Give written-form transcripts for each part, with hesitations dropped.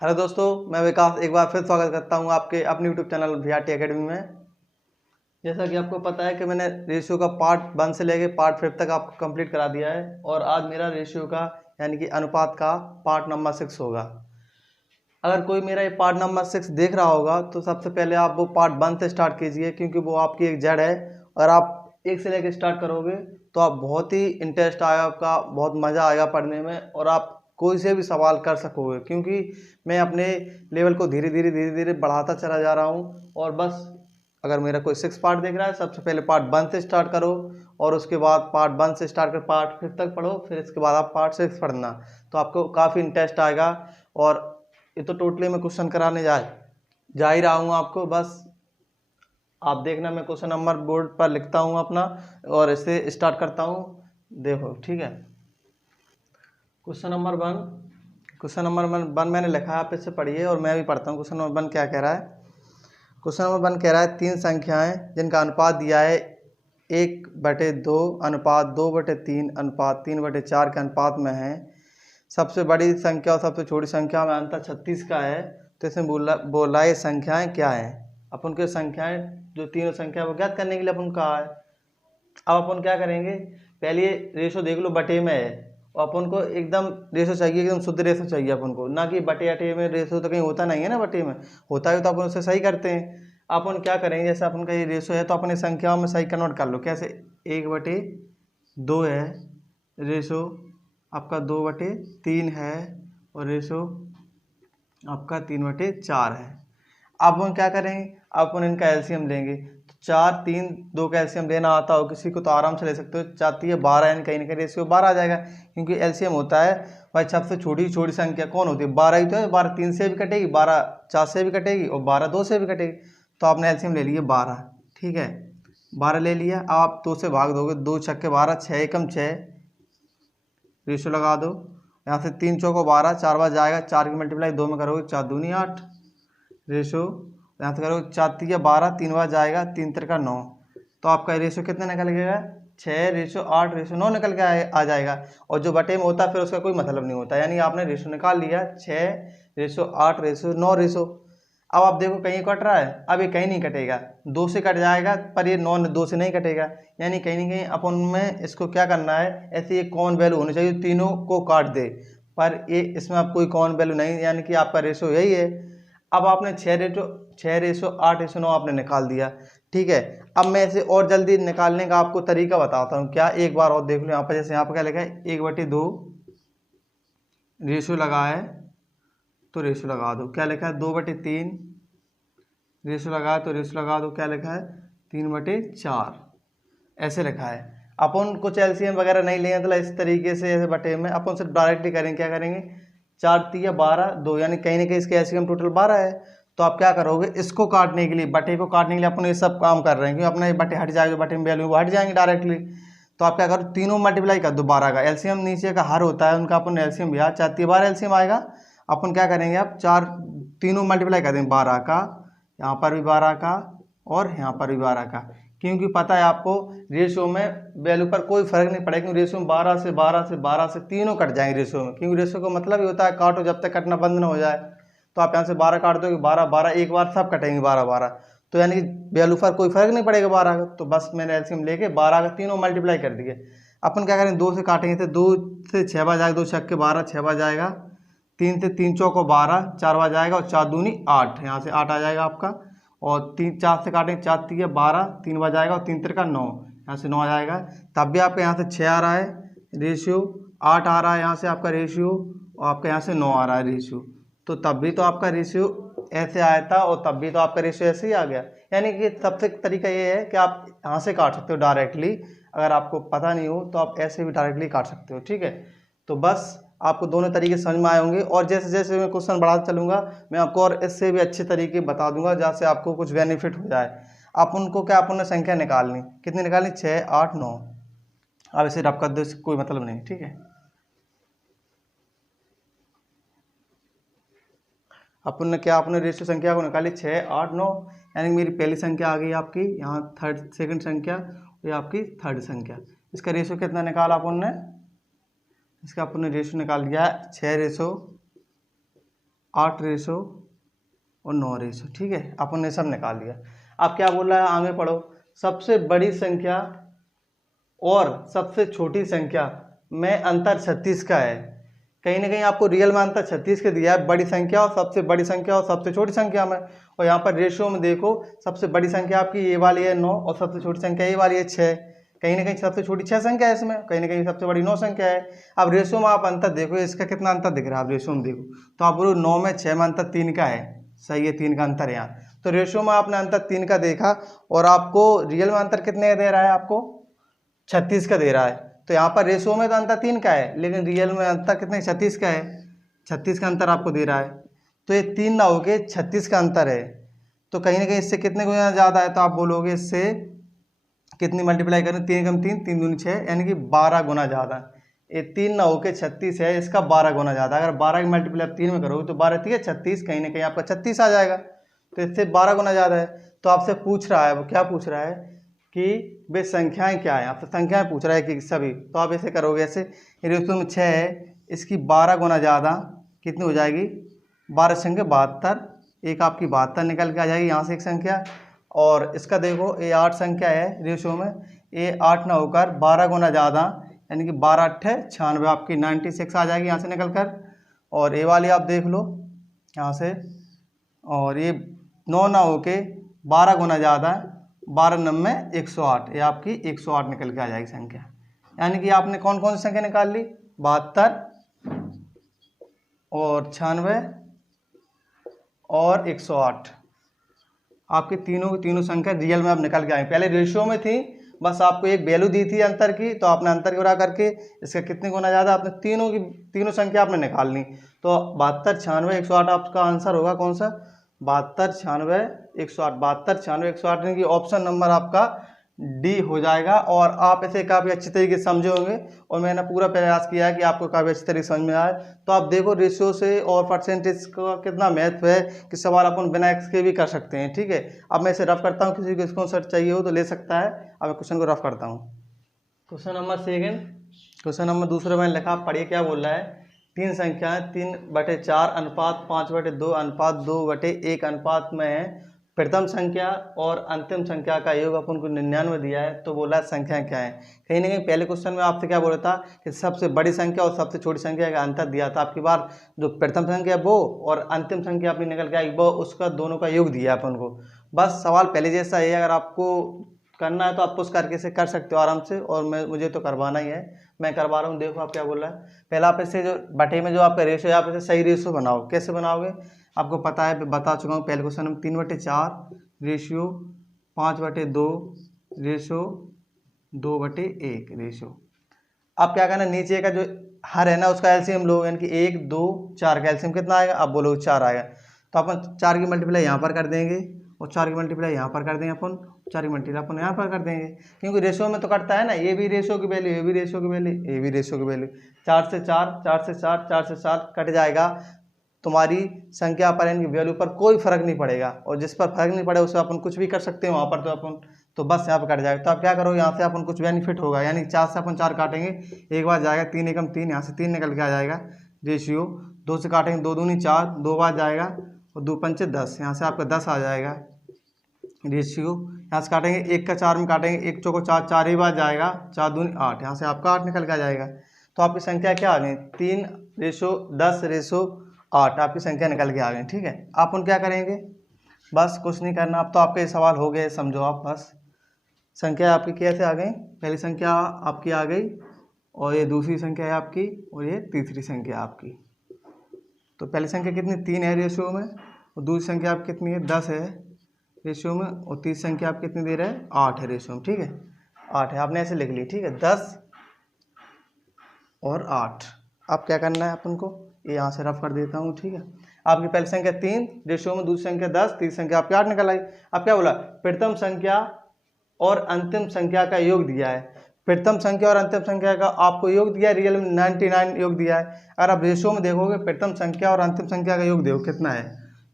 Hello दोस्तों, मैं विकास एक बार फिर स्वागत करता हूं आपके अपने यूट्यूब चैनल वीआरटी एकेडमी में। जैसा कि आपको पता है कि मैंने रेशियो का पार्ट 1 से लेके पार्ट 5 तक आपको कंप्लीट करा दिया है और आज मेरा रेशियो का यानी कि अनुपात का पार्ट नंबर 6 होगा। अगर कोई मेरा ये पार्ट नंबर 6 देख रहा होगा तो सबसे पहले आप वो पार्ट 1 से स्टार्ट कीजिए, क्योंकि वो आपकी एक जड़ है। अगर आप एक से लेकर स्टार्ट करोगे तो आप बहुत ही इंटरेस्ट आएगा, आपका बहुत मज़ा आएगा पढ़ने में और आप कोई से भी सवाल कर सकोगे, क्योंकि मैं अपने लेवल को धीरे धीरे बढ़ाता चला जा रहा हूँ। और बस अगर मेरा कोई 6 पार्ट देख रहा है, सबसे पहले पार्ट 1 से स्टार्ट करो और उसके बाद पार्ट 1 से स्टार्ट कर पार्ट 5 तक पढ़ो, फिर इसके बाद आप पार्ट 6 पढ़ना, तो आपको काफ़ी इंटरेस्ट आएगा। और ये तो टोटली मैं क्वेश्चन कराने जा ही रहा हूँ आपको। बस आप देखना, मैं क्वेश्चन नंबर बोर्ड पर लिखता हूँ अपना और इसे स्टार्ट करता हूँ। देखो, ठीक है। क्वेश्चन नंबर 1 मैंने लिखा है, आप इससे पढ़िए और मैं भी पढ़ता हूँ। क्वेश्चन नंबर 1 क्या कह रहा है? क्वेश्चन नंबर 1 कह रहा है 3 संख्याएं जिनका अनुपात दिया है 1/2 अनुपात 2/3 अनुपात 3/4 के अनुपात में है। सबसे बड़ी संख्या और सबसे छोटी संख्या में अंतर 36 का है। तो इसमें बोला ये संख्याएं क्या है। अपन के संख्याएं जो तीनों संख्या वो ज्ञात करने के लिए अपन कहा है। अब अपन क्या करेंगे, पहले रेशो देख लो, बटे में है और अपन को एकदम रेशो चाहिए, एकदम शुद्ध रेशो चाहिए अपन को, ना कि बटे अटे में रेशो तो कहीं होता नहीं है ना। बटे में होता है तो अपन उसे सही करते हैं। अपन क्या करेंगे, जैसे अपन का ये रेशो है तो अपनी संख्याओं में सही कन्वर्ट कर लो। कैसे? 1/2 है रेशो, आपका 2/3 है और रेशो आपका 3/4 है। अब हम क्या करेंगे, अब अपन इनका एलसीएम लेंगे। तो 4, 3, 2 का एलसीएम लेना आता हो किसी को तो आराम से ले सकते हो। 4 3 12 यानी कहीं ना कहीं रेशियो 12 आ जाएगा, क्योंकि एलसीएम होता है भाई सबसे छोटी छोटी संख्या कौन होती है? 12 ही तो है। 12 3 से भी कटेगी, 12 4 से भी कटेगी और 12 2 से भी कटेगी। तो आपने एलसीएम ले लिया 12, ठीक है। 12 ले लिया, अब आप 2 से भाग दोगे, 2 छक्के 12, 6 एकम 6, रेशियो लगा दो। यहाँ से 3 चौको 12, 4 बार जाएगा, 4 की मल्टीप्लाई 2 में करोगे 4 दूनी 8 रेशो। यहाँ से करोगे 4 3 12, 3 बार जाएगा, 3 3 9। तो आपका रेशो कितना निकल गया? 6:8:9 निकल के आ जाएगा। और जो बटे में होता है फिर उसका कोई मतलब नहीं होता, यानी आपने रेशो निकाल लिया 6:8:9 रेशो। अब आप देखो कहीं कट रहा है, अब ये कहीं नहीं कटेगा, 2 से कट जाएगा, पर ये 9 2 से नहीं कटेगा। यानी कहीं ना कहीं अपन में इसको क्या करना है, ऐसी एक कॉमन वैल्यू होनी चाहिए तीनों को काट दे, पर ये इसमें अब कोई कॉमन वैल्यू नहीं, यानी कि आपका रेशो यही है। अब आपने 6:8:9 आपने निकाल दिया, ठीक है। अब मैं इसे और जल्दी निकालने का आपको तरीका बताता हूँ। क्या? एक बार और देख लो यहाँ पर, जैसे यहाँ पर क्या लिखा है 1/2 रेशो लगा है तो रेशो लगा दो। क्या लिखा है? 2/3 रेशो लगा है तो रेशो लगा दो। क्या लिखा है? 3/4 ऐसे लिखा है। अपन कुछ एलसीएम वगैरह नहीं लेंगे, मतलब इस तरीके से ऐसे बटे में अपन सिर्फ डायरेक्टली करेंगे। क्या करेंगे? 4 3 12 2, यानी कहीं ना कहीं इसके एलसीएम टोटल 12 है। तो आप क्या करोगे, इसको काटने के लिए, बटे को काटने के लिए अपन ये सब काम कर रहे हैं, क्योंकि अपना ये बटे हट जाएगा, जो बटे में वैल्यू वो हट जाएंगे डायरेक्टली। तो आप क्या करो, तीनों मल्टीप्लाई कर दो 12 का। एलसीएम नीचे का हर होता है उनका, अपन एलसीएम भैया 4 3 12 एलसीएम आएगा। अपन क्या करेंगे, अब तीनों मल्टीप्लाई कर देंगे 12 का, यहाँ पर भी 12 का और यहाँ पर भी 12 का, क्योंकि पता है आपको रेशियो में वैल्यू पर कोई फर्क नहीं पड़ेगा, क्योंकि रेशियो में 12 से तीनों कट जाएंगे रेशियो में, क्योंकि रेशियो का मतलब ही होता है काटो जब तक कटना बंद ना हो जाए। तो आप यहाँ से 12 काट दोगे, 12 12 एक बार सब कटेंगे 12 12, तो यानी कि वैल्यू पर कोई फर्क नहीं पड़ेगा 12 का। तो बस मैंने एलसीएम लेके 12 का तीनों मल्टीप्लाई कर दिए। अपन क्या करेंगे, 2 से काटेंगे तो 2 से 6 बार जाएगा, 2 छक्के 12, 6 बार जाएगा, 3 से 3 चौको 12, 4 बार जाएगा और 4 दूनी 8, यहाँ से 8 आ जाएगा आपका। और 3 4 से काटेंगे, 4 3 12, 3 बार जाएगा और 3 3 9, यहाँ से 9 आ जाएगा। तब भी आपके यहाँ से 6 आ रहा है रेशियो, 8 आ रहा है यहाँ से आपका रेशियो, और आपके यहाँ से 9 आ रहा है रेशियो। तो तब भी तो आपका रेशियो ऐसे आया था और तब भी तो आपका रेशियो ऐसे ही आ गया। यानी कि सबसे तरीका ये है कि आप यहाँ से काट सकते हो डायरेक्टली, अगर आपको पता नहीं हो तो आप ऐसे भी डायरेक्टली काट सकते हो, ठीक है। तो बस आपको दोनों तरीके समझ में आए होंगे, और जैसे जैसे मैं क्वेश्चन बढ़ाता चलूँगा मैं आपको और इससे भी अच्छे तरीके बता दूंगा, जहाँ से आपको कुछ बेनिफिट हो जाए। आप उनको क्या, अपन ने संख्या निकालनी, कितनी निकालनी? 6 8 9। अब इसे रब कर दो, इससे कोई मतलब नहीं, ठीक है। अपन ने क्या, अपने रेशियो संख्या को निकाली 6 8 9, यानी मेरी पहली संख्या आ गई आपकी यहाँ, सेकंड संख्या, ये आपकी थर्ड संख्या। इसका रेशियो कितना निकाला अपन ने? इसका अपन ने रेशियो निकाल दिया 6:8 8 रेशो और 9 रेशो, ठीक है, अपन ने सब निकाल लिया। अब क्या बोल रहा है, आगे पढ़ो। सबसे बड़ी संख्या और सबसे छोटी संख्या में अंतर 36 का है। कहीं ना कहीं आपको रियल में अंतर 36 के दिया है, बड़ी संख्या और सबसे बड़ी संख्या और सबसे छोटी संख्या में। और यहाँ पर रेशियो में देखो, सबसे बड़ी संख्या आपकी ये वाली है 9 और सबसे छोटी संख्या ये वाली है 6। कहीं ना कहीं सबसे छोटी 6 संख्या है इसमें, कहीं ना कहीं सबसे बड़ी 9 संख्या है। अब रेशियो में आप अंतर देखो, इसका कितना अंतर दिख रहा है, आप रेशियो में देखो तो आप बोलो 9 में 6 में अंतर 3 का है, सही है, 3 का अंतर है यहाँ। तो रेशियो में आपने अंतर 3 का देखा और आपको रियल में अंतर कितने का दे रहा है, आपको 36 का दे रहा है। तो यहाँ पर रेशियो में तो अंतर 3 का है, लेकिन रियल में अंतर कितने 36 का है, 36 का अंतर आपको दे रहा है। तो ये 3 ना हो के 36 का अंतर है। तो कहीं ना कहीं इससे कितने गुना ज़्यादा है, तो आप बोलोगे इससे कितनी मल्टीप्लाई करें, 3 कम 3, 3 दूनी 6, यानी कि 12 गुना ज़्यादा। ये 3 ना हो के 36 है, इसका 12 गुना ज़्यादा। अगर 12 की मल्टीप्लाई आप 3 में करोगे तो 12 3 36, कहीं ना कहीं आपका 36 आ जाएगा। तो इससे 12 गुना ज़्यादा है। तो आपसे पूछ रहा है, वो क्या पूछ रहा है कि वे संख्याएं क्या हैं, आपसे संख्याएं पूछ रहा है कि सभी। तो आप ऐसे करोगे, ऐसे रेशियो में 6 है, इसकी 12 गुना ज़्यादा कितनी हो जाएगी, 12 संख्या 72, एक आपकी 72 निकल के आ जाएगी यहाँ से एक संख्या। और इसका देखो ये 8 संख्या है रेशियो में, ये 8 ना होकर 12 गुना ज़्यादा, यानी कि 12 8 96, आपकी 96 आ जाएगी यहाँ से निकल कर। और ये वाली आप देख लो यहाँ से, और ये 9 ना होके 12 गुना ज़्यादा, 12 9 108, ये आपकी 108 निकल के आ जाएगी संख्या। यानी कि आपने कौन कौन सी संख्या निकाल ली, 72 और 96 और 108, आपकी तीनों की तीनों संख्या रियल में आप निकल के आए। पहले रेशियो में थी, बस आपको एक वैल्यू दी थी अंतर की, तो आपने अंतर की गुणा करके इसका कितने गुना ज़्यादा, आपने तीनों संख्या आपने निकाल ली। तो 72 96 108 आपका आंसर होगा कौन सा, 72 96 108, 72 96 108, यानी कि ऑप्शन नंबर आपका डी हो जाएगा। और आप इसे काफ़ी अच्छी तरीके से समझे होंगे और मैंने पूरा प्रयास किया है कि आपको काफ़ी अच्छी तरीके से समझ में आए। तो आप देखो रेशियो से और परसेंटेज का कितना महत्व है कि सवाल अपन बिना एक्स के भी कर सकते हैं, ठीक है। अब मैं इसे रफ करता हूँ, किसी को इसको सर्च चाहिए हो तो ले सकता है। अब मैं क्वेश्चन को रफ करता हूँ। Question number second, question number दूसरा मैंने लिखा, पढ़िए क्या बोल रहा है। 3 संख्याएं 3/4 अनुपात 5/2 अनुपात 2/1 अनुपात में है। प्रथम संख्या और अंतिम संख्या का योग अपन को 99 दिया है। तो बोला संख्या क्या है। कहीं ना कहीं पहले क्वेश्चन में आपसे क्या बोला था कि सबसे बड़ी संख्या और सबसे छोटी संख्या का अंतर दिया था। आपकी बार जो प्रथम संख्या वो और अंतिम संख्या अपनी निकल के आई वो, उसका दोनों का योग दिया अपन को। बस सवाल पहले जैसा है, अगर आपको करना है तो आप पुश करके से कर सकते हो आराम से, और मुझे तो करवाना ही है, मैं करवा रहा हूँ। देखो आप क्या बोल रहा है। पहला आप इसे जो बटे में जो आपका रेशो है, आप इसे सही रेशो बनाओ। कैसे बनाओगे, आपको पता है, बता चुका हूँ पहले क्वेश्चन में। 3/4 रेशियो 5/2 रेशो 2/1 रेशो। अब क्या करना, नीचे का जो हर है ना उसका एलसीएम लो, यानी कि 1 2 4 का एलसीएम कितना आएगा, आप बोलो 4 आएगा। तो अपन 4 की मल्टीप्लाई यहाँ पर कर देंगे और 4 की मल्टीप्लाई यहाँ पर कर देंगे, अपन 4 की मल्टीप्लाई अपन यहाँ पर कर देंगे, क्योंकि रेशो में तो कटता है ना, ये भी रेशो की वैल्यू, ये भी रेशो की वैल्यू, ये भी रेशो की वैल्यू। 4 से 4 4 से 4 4 से 4 कट जाएगा। तुम्हारी संख्या पर इनकी वैल्यू पर कोई फर्क नहीं पड़ेगा, और जिस पर फर्क नहीं पड़े उससे अपन कुछ भी कर सकते हैं वहाँ पर, तो अपन तो बस यहाँ पर कट जाएगा। तो आप क्या करो, यहाँ से अपन कुछ बेनिफिट होगा, यानी 4 से अपन 4 काटेंगे, एक बार जाएगा 3 एकम 3, यहाँ से 3 निकल के आ जाएगा रेशियो। 2 से काटेंगे 2 दूनी 4, 2 बार जाएगा और 2 पंचे 10, यहाँ से आपका 10 आ जाएगा रेशियो। यहाँ से काटेंगे 1 का 4 में काटेंगे, 1 चौको 4, 4 ही बार जाएगा, 4 दूनी 8, यहाँ से आपका 8 निकल के आ जाएगा। तो आपकी संख्या क्या आ गई, 3 रेशो 10 रेशो 8, आपकी संख्या निकल के आ गई, ठीक है। आप उन क्या करेंगे, बस कुछ नहीं करना। अब तो आपके सवाल हो गए, समझो आप बस। संख्या आपकी कैसे आ गई, पहली संख्या आपकी आ गई और ये दूसरी संख्या है आपकी और ये तीसरी संख्या आपकी। तो पहली संख्या कितनी, 3 है रेशियो में, और दूसरी संख्या आपकी कितनी है, 10 है रेशियो में, और तीसरी संख्या आप कितनी दे रहे हैं, 8 है रेशियो में, ठीक है। 8 है, आपने ऐसे लिख ली, ठीक है, 10 और 8। अब क्या करना है अपन को, ये यहाँ से रफ कर देता हूँ, ठीक है। आपकी पहली संख्या 3 रेशियो में, दूसरी संख्या 10, तीसरी संख्या आपकी 8 निकल आई। अब क्या बोला, प्रथम संख्या और अंतिम संख्या का योग दिया है। प्रथम संख्या और अंतिम संख्या का आपको योग दिया है, रियल में 99 योग दिया है। अगर आप रेशियो में देखोगे, प्रथम संख्या और अंतिम संख्या का योग देखो कितना है।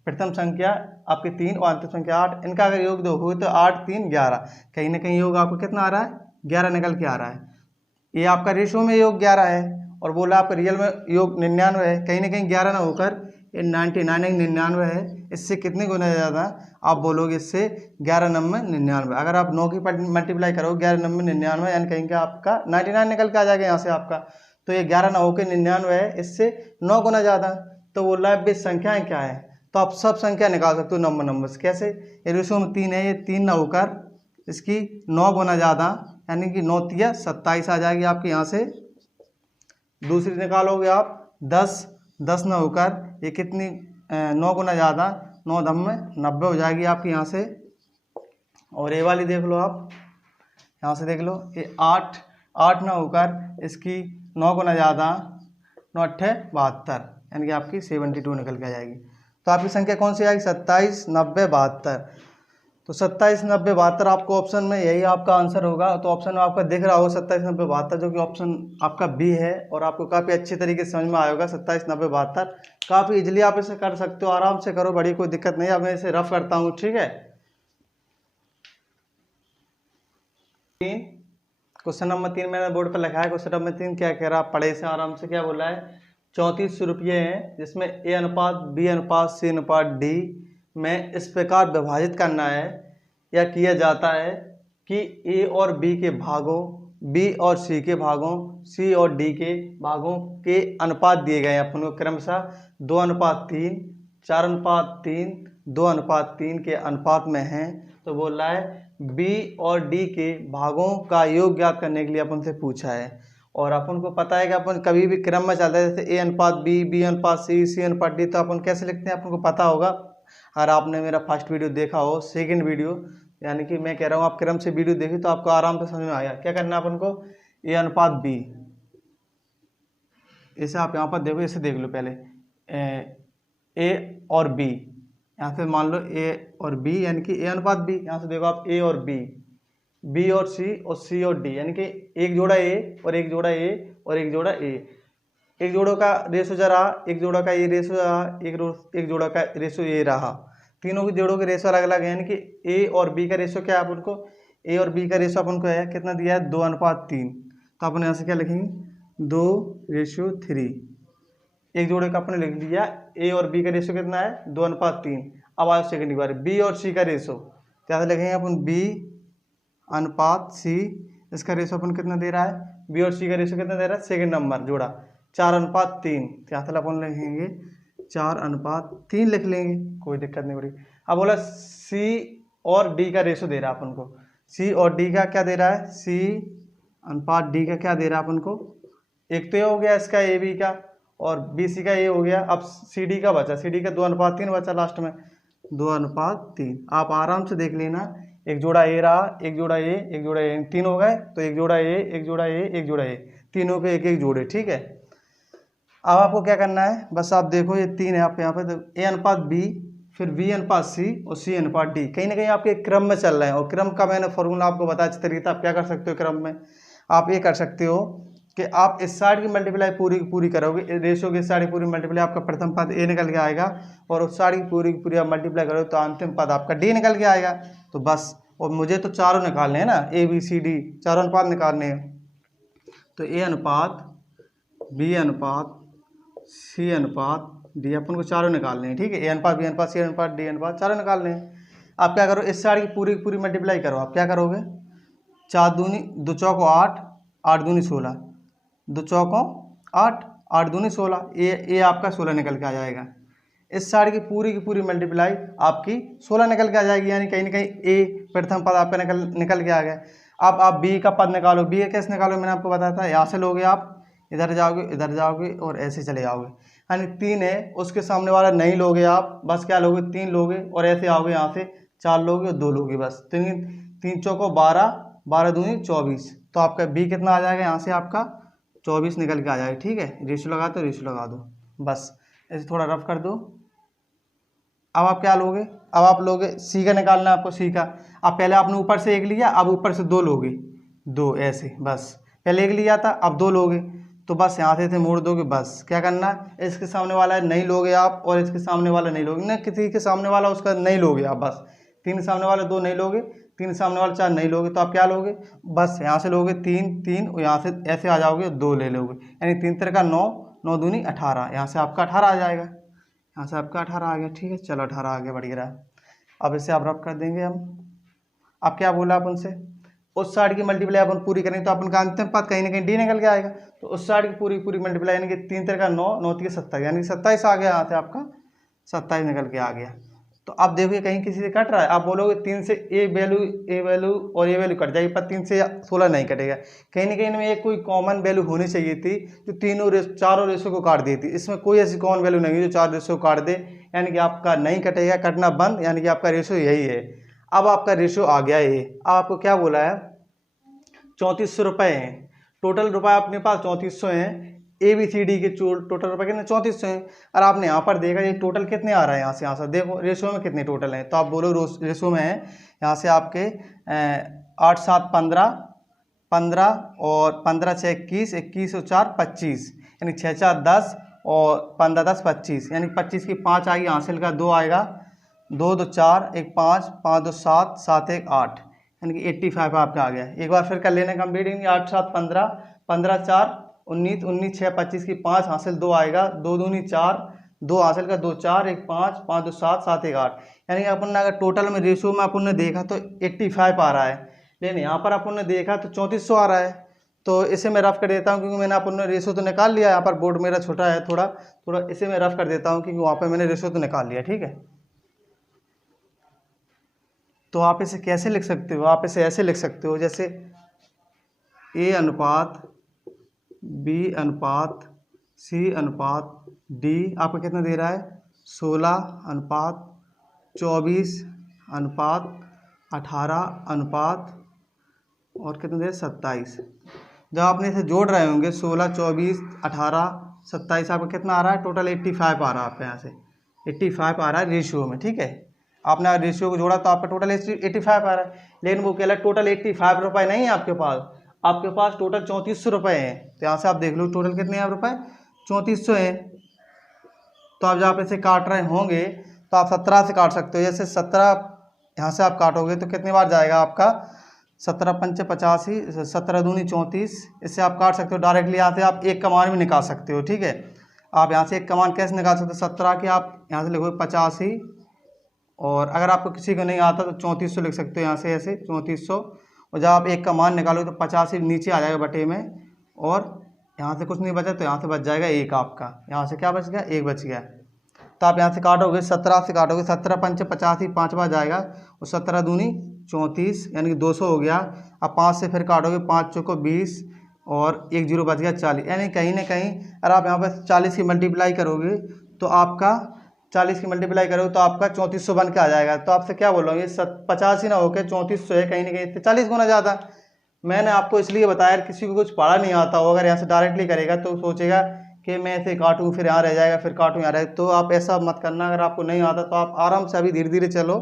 प्रथम संख्या आपकी 3 और अंतिम संख्या 8, इनका अगर योग देखोगे तो 8 3 11, कहीं ना कहीं योग आपको कितना आ रहा है, 11 निकल के आ रहा है। ये आपका रेशियो में योग 11 है और बोला आपका रियल में योग 99 है, कहीं ना कहीं 11 ना होकर ये 99 एक 99 है, इससे कितनी गुना ज़्यादा? आप बोलोगे इससे 11 नंबर 99। अगर आप 9 की मल्टीप्लाई करोगे 11 नंबर 99 यानी कहेंगे आपका 99 निकल के आ जाएगा यहाँ से आपका। तो ये 11 9 के 99 है, इससे 9 गुना ज़्यादा। तो बोल रहा है भाई संख्याएँ क्या है, तो आप सब संख्या निकाल सकते हो नंबर्स। कैसे? ये रेशो में 3 है, ये 3 ना होकर इसकी 9 गुना ज़्यादा यानी कि 9 तिया 27 आ जाएगी आपकी यहाँ से। दूसरी निकालोगे आप 10 ना होकर ये कितनी 9 गुना ज़्यादा 9 10 में 90 हो जाएगी आपकी यहाँ से। और ये वाली देख लो आप, यहाँ से देख लो, ये 8 ना होकर इसकी 9 गुना ज़्यादा 9 8 72 यानी कि आपकी 72 निकल के आ जाएगी। तो आपकी संख्या कौन सी आएगी? 27 90 72। तो 27 90 72 आपको ऑप्शन में यही आपका आंसर होगा। तो ऑप्शन में आपका दिख रहा होगा 27 90 72, जो कि ऑप्शन आपका बी है। और आपको काफ़ी अच्छी तरीके से समझ में आएगा 27 90 72। काफ़ी इजीली आप इसे कर सकते हो, आराम से करो, बड़ी कोई दिक्कत नहीं है। अब मैं इसे रफ करता हूँ, ठीक है। क्वेश्चन नंबर 3 मैंने बोर्ड पर लिखा है। क्वेश्चन नंबर 3 क्या कह रहा है, पढ़े से आराम से। क्या बोला है? 34 रुपये हैं जिसमें ए अनुपात बी अनुपात सी अनुपात डी में इस प्रकार विभाजित करना है या किया जाता है कि ए और बी के भागों, बी और सी के भागों, सी और डी के भागों के अनुपात दिए गए हैं अपन को क्रमशः 2:3, 4:3, 2:3 के अनुपात में हैं। तो बोल रहा है बी और डी के भागों का योग ज्ञात करने के लिए अपन से पूछा है। और अपन को पता है कि अपन कभी भी क्रम में चलता है, जैसे ए अनुपात बी, बी अनुपात सी, सी अनुपात डी, तो अपन कैसे लिखते हैं अपन को पता होगा। अगर आपने मेरा फर्स्ट वीडियो देखा हो, सेकंड वीडियो, यानी कि मैं कह रहा हूँ आप क्रम से वीडियो देखिए तो आपको आराम से समझ में आया। क्या करना है अपन को? ए अनुपात बी, इसे आप यहाँ पर देखो, इसे देख लो पहले, ए और बी, यहाँ से मान लो ए और बी यानी कि ए अनुपात बी। यहाँ से देखो आप ए और बी, बी और सी और डी, यानी कि एक जोड़ा ए और एक जोड़ा ए और एक जोड़ा ए। एक जोड़ों का रेशो जा रहा, एक जोड़ा का ये रेशो रहा, एक जोड़ा का रेशो ये रहा। तीनों के जोड़ों के रेशो अलग अलग है, यानी कि ए और बी का रेशो क्या है अपन को? ए और बी का रेशो अपन को है कितना दिया है? 2:3। तो अपन यहाँ से क्या लिखेंगे? 2:3। एक जोड़े का अपने लिख लिया। ए और बी का रेशो कितना है? 2:3। अब आयो सेकंड की बारी, बी और सी का रेशो। क्या लिखेंगे अपन? बी अनुपात सी, इसका रेशो अपन कितना दे रहा है? बी और सी का रेशो कितना दे रहा है? सेकंड नंबर जोड़ा 4:3। क्या अपन लिखेंगे? 4:3 लिख लेंगे, कोई दिक्कत नहीं हो रही। अब बोला सी और डी का रेशो दे रहा है अपन को। सी और डी का क्या दे रहा है? सी अनुपात डी का क्या दे रहा है अपन को? एक तो ये हो गया इसका ए बी का, और बी सी का ये हो गया। अब सी डी का बचा, सी डी का 2:3 बचा लास्ट में, 2:3। आप आराम से देख लेना, एक जोड़ा ए रहा, एक जोड़ा ए, एक जोड़ा ए, 3 हो गए। तो एक जोड़ा ए, एक जोड़ा ए, एक जोड़ा ए, तीनों के एक एक जोड़े, ठीक है। अब आपको क्या करना है, बस आप देखो ये 3 है आप यहाँ पे, तो ए अनुपात बी, फिर बी अनुपात सी और सी अनुपात डी, कहीं ना कहीं आपके क्रम में चल रहे हैं। और क्रम का मैंने फॉर्मूला आपको बताया अच्छी तरीके से। आप क्या कर सकते हो क्रम में? आप ये कर सकते हो कि आप इस साइड की मल्टीप्लाई पूरी की पूरी करोगे, रेशियो की साइड की पूरी मल्टीप्लाई, आपका प्रथम पद ए निकल के आएगा। और उस साइड की पूरी आप मल्टीप्लाई करोगे तो अंतिम पद आपका डी निकल के आएगा। तो बस, और मुझे तो चारों निकालने हैं ना, ए बी सी डी, चारों अनुपात निकालने हैं। तो ए अनुपात बी अनुपात सी अनुपात डी, अपन को चारों निकालने हैं, ठीक है। ए अनुपात बी अनुपात सी अनुपात डी अनुपात चारों निकालने हैं। आप क्या करो, इस साइड की पूरी मल्टीप्लाई करो। आप क्या करोगे? 4 दूनी 2 चौको 8, 8 दूनी 16, 2 चौकों 8, 8 दूनी 16, ये आपका 16 निकल के आ जाएगा। इस साइड की पूरी मल्टीप्लाई आपकी 16 निकल के आ जाएगी, यानी कहीं ना कहीं ए प्रथम पद आपका निकल के आ गया। अब आप बी का पद निकालो। बी कैसे निकालो? मैंने आपको बताया था, यहाँ से लोगे आप, इधर जाओगे और ऐसे चले जाओगे, यानी 3 है, उसके सामने वाला नहीं लोगे आप, बस क्या लोगे? 3 लोगे और ऐसे आओगे, यहाँ से 4 लोगे और 2 लोगे, बस 3 चौको 12, 12 दूनी 24। तो आपका बी कितना आ जाएगा? यहाँ से आपका 24 निकल के आ जाएगा, ठीक है। रेशियो लगा दो, रेशियो लगा दो, बस ऐसे थोड़ा रफ कर दो। अब आप क्या लोगे? अब आप लोगे सी का निकालना है आपको, सी का। अब पहले आपने ऊपर से 1 लिया, अब ऊपर से 2 लोगे, 2 ऐसे, बस पहले 1 लिया था, अब 2 लोगे, तो बस यहाँ से मोड़ दोगे। बस क्या करना है, इसके सामने वाला नहीं लोगे आप, और इसके सामने वाला नहीं लोगे ना, किसी के सामने वाला उसका नहीं लोगे आप, बस 3 सामने वाले 2 नहीं लोगे, 3 सामने वाले 4 नहीं लोगे, तो आप क्या लोगे? बस यहाँ से लोगे 3 और यहाँ से ऐसे आ जाओगे, 2 ले लोगे, यानी 3 3 का 9, 9 दूनी 18, यहाँ से आपका 18 आ जाएगा। यहाँ से आपका 18 आ गया। ठीक है, चलो 18 आ गया, बढ़िया रहा। अब इसे आप रफ कर देंगे हम। अब क्या बोला अपन से, उस साइड की मल्टीप्लाई अपन पूरी करेंगे तो अपन का अंतिम पद कहीं ना कहीं डी निकल के आएगा। तो उस साइड की पूरी पूरी मल्टीप्लाई यानी कि 3 3 का 9, 9 3 27, यानी कि 27 आ गया। यहाँ से आपका 27 निकल के आ गया। तो अब देखिए कहीं किसी से कट रहा है, आप बोलोगे 3 से ए वैल्यू और ये वैल्यू कट जाएगी, पर 3 से 16 नहीं कटेगा। कहीं ना कहीं इनमें एक कोई कॉमन वैल्यू होनी चाहिए थी जो चारों रेशो को काट दी थी। इसमें कोई ऐसी कॉमन वैल्यू नहीं है जो 4 रेशो को काट दे, यानी कि आपका नहीं कटेगा, कटना बंद, यानी कि आपका रेशो यही है। अब आपका रेशो आ गया ये। अब आपको क्या बोला है, 3400 रुपये हैं टोटल। रुपये अपने पास 3400 हैं। ABCD के टोटल रुपये कितने, 3400 हैं। और आपने यहाँ पर देखा ये टोटल कितने आ रहे हैं, यहाँ से देखो रेशो में कितने टोटल हैं। तो आप बोलो रेशो में है यहाँ से आपके 8 7 15 और 15 6 21, 21 और 4 25, यानी 6 4 10 और 15 10 25, यानी 25 की 5 आएगी, हासिल का 2 आएगा, 2 2 4 1 5 5 2 7 7 1 8, यानी कि 85 आपका आ गया। एक बार फिर कर लेना कंप्लीट। 8 7 15 15 4 19 19 6 25 की 5 हासिल 2 आएगा, 2 दूनी 4 2 हासिल का 2 4 1 5 5 2 7 7 1 8, यानी कि अपन ने अगर टोटल में रेशियो में अपन ने देखा तो 85 आ रहा है। लेकिन यहाँ पर अपन ने देखा तो 3400 आ रहा है। तो इसे मैं रफ कर देता हूँ क्योंकि मैंने अपन ने रेशियो तो निकाल लिया। यहाँ पर बोर्ड मेरा छोटा है थोड़ा इसे मैं रफ कर देता हूँ क्योंकि वहाँ पर मैंने रेशियो तो निकाल लिया। ठीक है, तो आप इसे कैसे लिख सकते हो, आप इसे ऐसे लिख सकते हो जैसे A अनुपात B अनुपात C अनुपात D आपको कितना दे रहा है, 16 अनुपात 24 अनुपात 18 अनुपात और कितना दे 27। जब आपने इसे जोड़ रहे होंगे 16 24 18 27 आपका कितना आ रहा है, टोटल 85 आ रहा है आपका। यहाँ से 85 आ रहा है रेशियो में। ठीक है, आपने रेशियो को जोड़ा तो आपका टोटल 85 आ रहा है। लेकिन वो कह रहा है टोटल 85 रुपये नहीं है आपके पास टोटल 3400 रुपये हैं। तो यहाँ से आप देख लो टोटल कितने हैं रुपये, 3400 हैं। तो आप जब आप इसे काट रहे होंगे तो आप 17 से काट सकते हो। जैसे 17 यहाँ से आप काटोगे तो कितनी बार जाएगा आपका, 17 पंचे 85, 17 दूनी 34, इससे आप काट सकते हो डायरेक्टली। यहाँ से आप एक कमान भी निकाल सकते हो। ठीक है, आप यहाँ से एक कमान कैसे निकाल सकते हो, 17 के आप यहाँ से लिखोगे 85, और अगर आपको किसी को नहीं आता तो 3400 लिख सकते हो यहाँ से ऐसे 3400, और जब आप एक का मान निकालोगे तो 85 नीचे आ जाएगा बटे में, और यहाँ से कुछ नहीं बचा तो यहाँ से बच जाएगा एक आपका। यहाँ से क्या बच गया, एक बच गया। तो आप यहाँ से काटोगे 17 से काटोगे, 17 पंचे 85, 5 बार जाएगा, और 17 दूनी 34 यानी कि 200 हो गया। अब 5 से फिर काटोगे, 5 चौको 20 और 1 जीरो बच गया 40, यानी कहीं ना कहीं अगर आप यहाँ पर 40 की मल्टीप्लाई करोगे तो आपका 40 की मल्टीप्लाई करोगे तो आपका 3400 बन के आ जाएगा। तो आपसे क्या बोल रहा हूँ, ये 85 ना होकर 3400 है, कहीं ना कहीं 40 गुना ज़्यादा। मैंने आपको इसलिए बताया किसी को कुछ पढ़ा नहीं आता हो, अगर यहाँ से डायरेक्टली करेगा तो सोचेगा कि मैं ऐसे काटूँ फिर यहाँ रह जाएगा, फिर काटूँ यहाँ रह, तो आप ऐसा मत करना। अगर आपको नहीं आता तो आप आराम से अभी धीरे धीरे चलो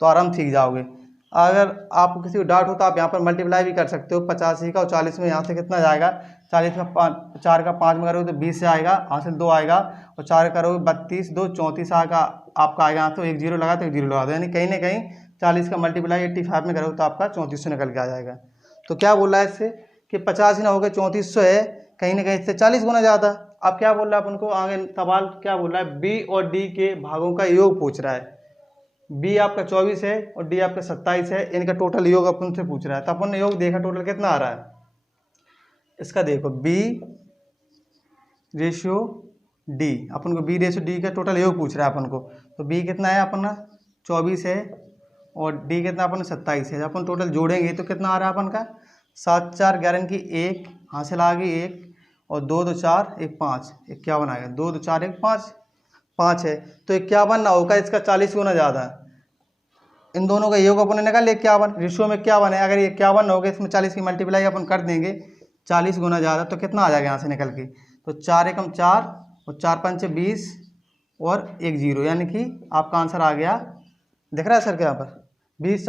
तो आराम सीख जाओगे। अगर आपको किसी को डाउट हो तो आप यहाँ पर मल्टीप्लाई भी कर सकते हो, 85 का और 40 में यहाँ से कितना जाएगा, 40 का 4 का 5 में करोगे तो 20 से आएगा, हासिल 2 आएगा, और 4 करोगे 32 2 34 आएगा आपका आएगा। यहाँ तो 1 जीरो लगा तो 1 जीरो लगा दो, यानी कहीं ना कहीं 40 का मल्टीप्लाई 85 में करोगे तो आपका 3400 निकल के आ जाएगा। तो क्या बोल रहा है इससे कि 50 ही ना होगा 3400 है, कहीं ना कहीं इससे 40 गुना ज़्यादा। अब क्या बोल रहा है अपन को आगे सवाल, क्या बोल रहा है, बी और डी के भागों का योग पूछ रहा है। बी आपका 24 है और डी आपका 27 है, इनका टोटल योग अपन से पूछ रहा है। तो अपन ने योग देखा टोटल कितना आ रहा है इसका, देखो बी रेशियो डी, अपन को बी रेशियो डी का टोटल योग पूछ रहा है अपन को। तो बी कितना है अपना 24 है और डी कितना अपन 27 है। जब अपन टोटल जोड़ेंगे तो कितना आ रहा है अपन का, 7 4 11 की 1 हासिल आ गई 1, और 2 2 4 1 5, 51 आ गया। 2 2 4 1 5 है, तो 51 ना होगा, इसका 40 गुना ज़्यादा है। इन दोनों का योग अपन ने निकाल 51, रेशियो में 51 है। अगर ये 51 हो गए इसमें 40 की मल्टीप्लाई अपन कर देंगे 40 गुना ज़्यादा, तो कितना आ जाएगा यहाँ से निकल के, तो 4 एकम 4 और 4 पंचे 20 और 1 जीरो, यानी कि आपका आंसर आ गया, दिख रहा है सर क्या यहाँ पर 20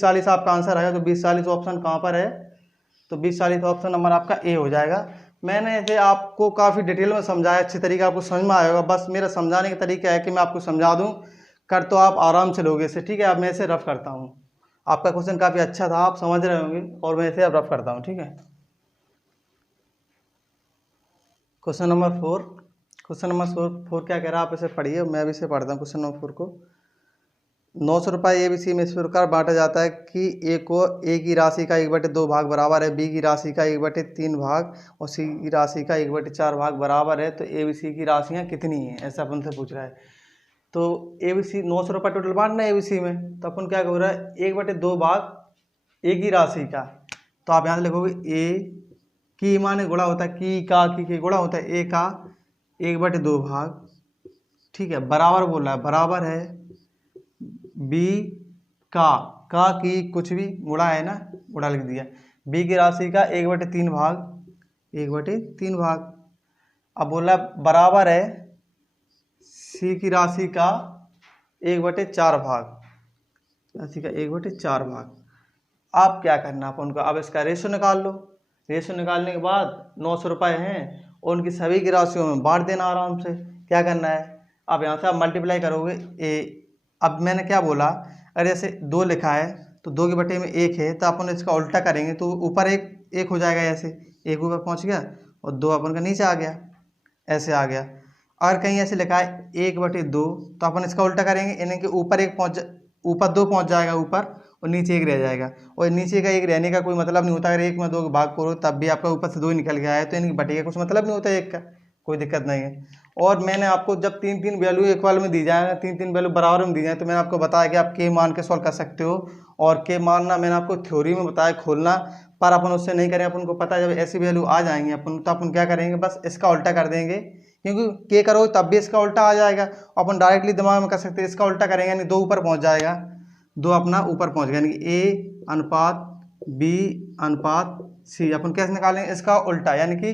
40 आपका आंसर आएगा। तो 20 40 ऑप्शन कहाँ पर है, तो 20 40 ऑप्शन नंबर आपका ए हो जाएगा। मैंने इसे आपको काफ़ी डिटेल में समझाया, अच्छी तरीके आपको समझ में आएगा। बस मेरा समझाने का तरीका है कि मैं आपको समझा दूं, कर तो आप आराम से लोगे इसे। ठीक है, अब मैं इसे रफ करता हूं। आपका क्वेश्चन काफ़ी अच्छा था, आप समझ रहे होंगे, और मैं इसे अब रफ करता हूं। ठीक है, क्वेश्चन नंबर 4, क्वेश्चन नंबर 4 क्या कह रहा है, आप इसे पढ़िए, मैं भी इसे पढ़ता हूँ क्वेश्चन नंबर 4 को। 900 रुपये ABC में इस प्रकार बांटा जाता है कि ए की राशि का 1/2 भाग बराबर है, बी की राशि का 1/3 भाग और सी की राशि का 1/4 भाग बराबर है, तो ABC की राशियाँ कितनी हैं, ऐसा अपन से पूछ रहा है। तो ABC 900 रुपये टोटल बांटना है ABC में, तो अपन क्या हो रहा है 1/2 भाग ए की राशि का, तो आप यहाँ से लिखोगे ए की माने गुणा होता है की गुणा होता है ए का 1/2 भाग, ठीक है, बराबर बोल रहा है, बराबर है बी का की कुछ भी गुणा है ना, गुणा लिख दिया, बी की राशि का 1/3 भाग। अब बोला बराबर है सी की राशि का 1/4 भाग, राशि का 1/4 भाग। आप क्या करना अपन को, अब इसका रेशो निकाल लो। रेशो निकालने के बाद 900 रुपये हैं और उनकी सभी की राशियों में बांट देना आराम से। क्या करना है, अब यहाँ से आप मल्टीप्लाई करोगे ए, अब मैंने क्या बोला, अगर जैसे 2 लिखा है तो 2 के बटे में 1 है, तो अपन इसका उल्टा करेंगे तो ऊपर एक हो जाएगा, ऐसे 1 ऊपर पहुँच गया और 2 अपन का नीचे आ गया, ऐसे आ गया। अगर कहीं ऐसे लिखा है 1/2, तो अपन इसका उल्टा करेंगे, यानी कि ऊपर 2 पहुँच जाएगा ऊपर और नीचे 1 रह जाएगा, और नीचे का 1 रहने का कोई मतलब नहीं होता। अगर 1 में 2 का भाग करो तब भी आपका ऊपर से 2 ही निकल गया है, तो इनकी बटे का कुछ मतलब नहीं होता 1 का, कोई दिक्कत नहीं है। और मैंने आपको जब 3 वैल्यू एक वाले में दी जाए, 3 वैल्यू बराबर में दी जाए, तो मैंने आपको बताया कि आप के मान के सॉल्व कर सकते हो, और के मानना मैंने आपको थ्योरी में बताया खोलना, पर अपन उससे नहीं करें। अपन को पता है जब ऐसी वैल्यू आ जाएंगी अपन, तो अपन क्या करेंगे, बस इसका उल्टा कर देंगे, क्योंकि के करो तब भी इसका उल्टा आ जाएगा। अपन डायरेक्टली दिमाग में कर सकते हैं, इसका उल्टा करेंगे यानी 2 ऊपर पहुँच जाएगा, 2 अपना ऊपर पहुँच गया, यानी कि ए अनुपात बी अनुपात सी। अपन कैसे निकालेंगे, इसका उल्टा, यानी कि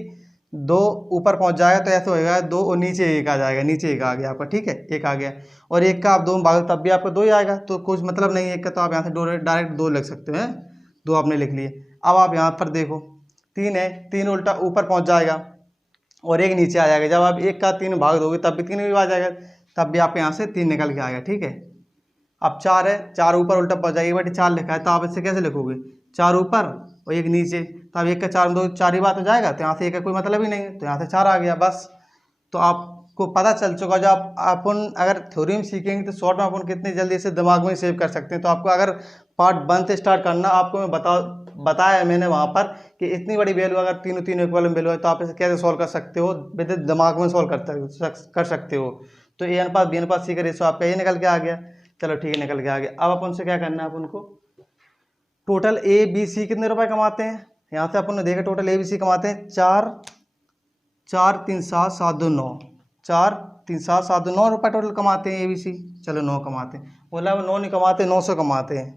2 ऊपर पहुंच जाएगा तो ऐसा होएगा 2 और नीचे 1 आ जाएगा, नीचे 1 आ गया आपका, ठीक है, 1 आ गया, और 1 का आप 2 में भाग तब भी आपका 2 ही आएगा, तो कुछ मतलब नहीं है 1 का, तो आप यहाँ से डायरेक्ट 2 लिख सकते हैं, 2 आपने लिख लिए। अब आप यहाँ पर देखो 3 है, 3 उल्टा ऊपर पहुँच जाएगा और 1 नीचे आ जाएगा। जब आप 1 का 3 भाग दोगे तब भी 3 भी आ जाएगा, तब भी आपके यहाँ से 3 निकल के आएगा, ठीक है। अब 4 है, 4 ऊपर उल्टा पहुँच जाएगा, 1/4 लिखा है, तो आप इससे कैसे लिखोगे, 4 ऊपर और 1 नीचे, तो अब 1 का 4 में 2 4 ही बात हो जाएगा, तो यहाँ से 1 का कोई मतलब ही नहीं है, तो यहाँ से 4 आ गया बस। तो आपको पता चल चुका, जो अपन अगर थ्योरी में सीखेंगे तो शॉर्ट में अपन कितनी जल्दी से दिमाग में सेव कर सकते हैं। तो आपको अगर पार्ट 1 से स्टार्ट करना, आपको मैं बताया मैंने वहाँ पर कि इतनी बड़ी वैल्यू अगर तीनों इक्वल वैल्यू है तो आप इसे कैसे सॉल्व कर सकते हो, विद दिमाग में सॉल्व कर सकते हो। तो ए अनुपात बी अनुपात सी का रेशो आपका ये निकल के आ गया, चलो ठीक है, निकल के आ गया। अब अपन से क्या करना है, अपन को टोटल ए बी सी कितने रुपए कमाते हैं, यहाँ से अपन ने देखा टोटल ए बी सी कमाते हैं 4 3 7 7 2 9, 4 3 7 7 2 9 रुपये टोटल कमाते हैं ए बी सी। चलो 9 कमाते हैं, बोला 9 नहीं कमाते, 900 कमाते हैं,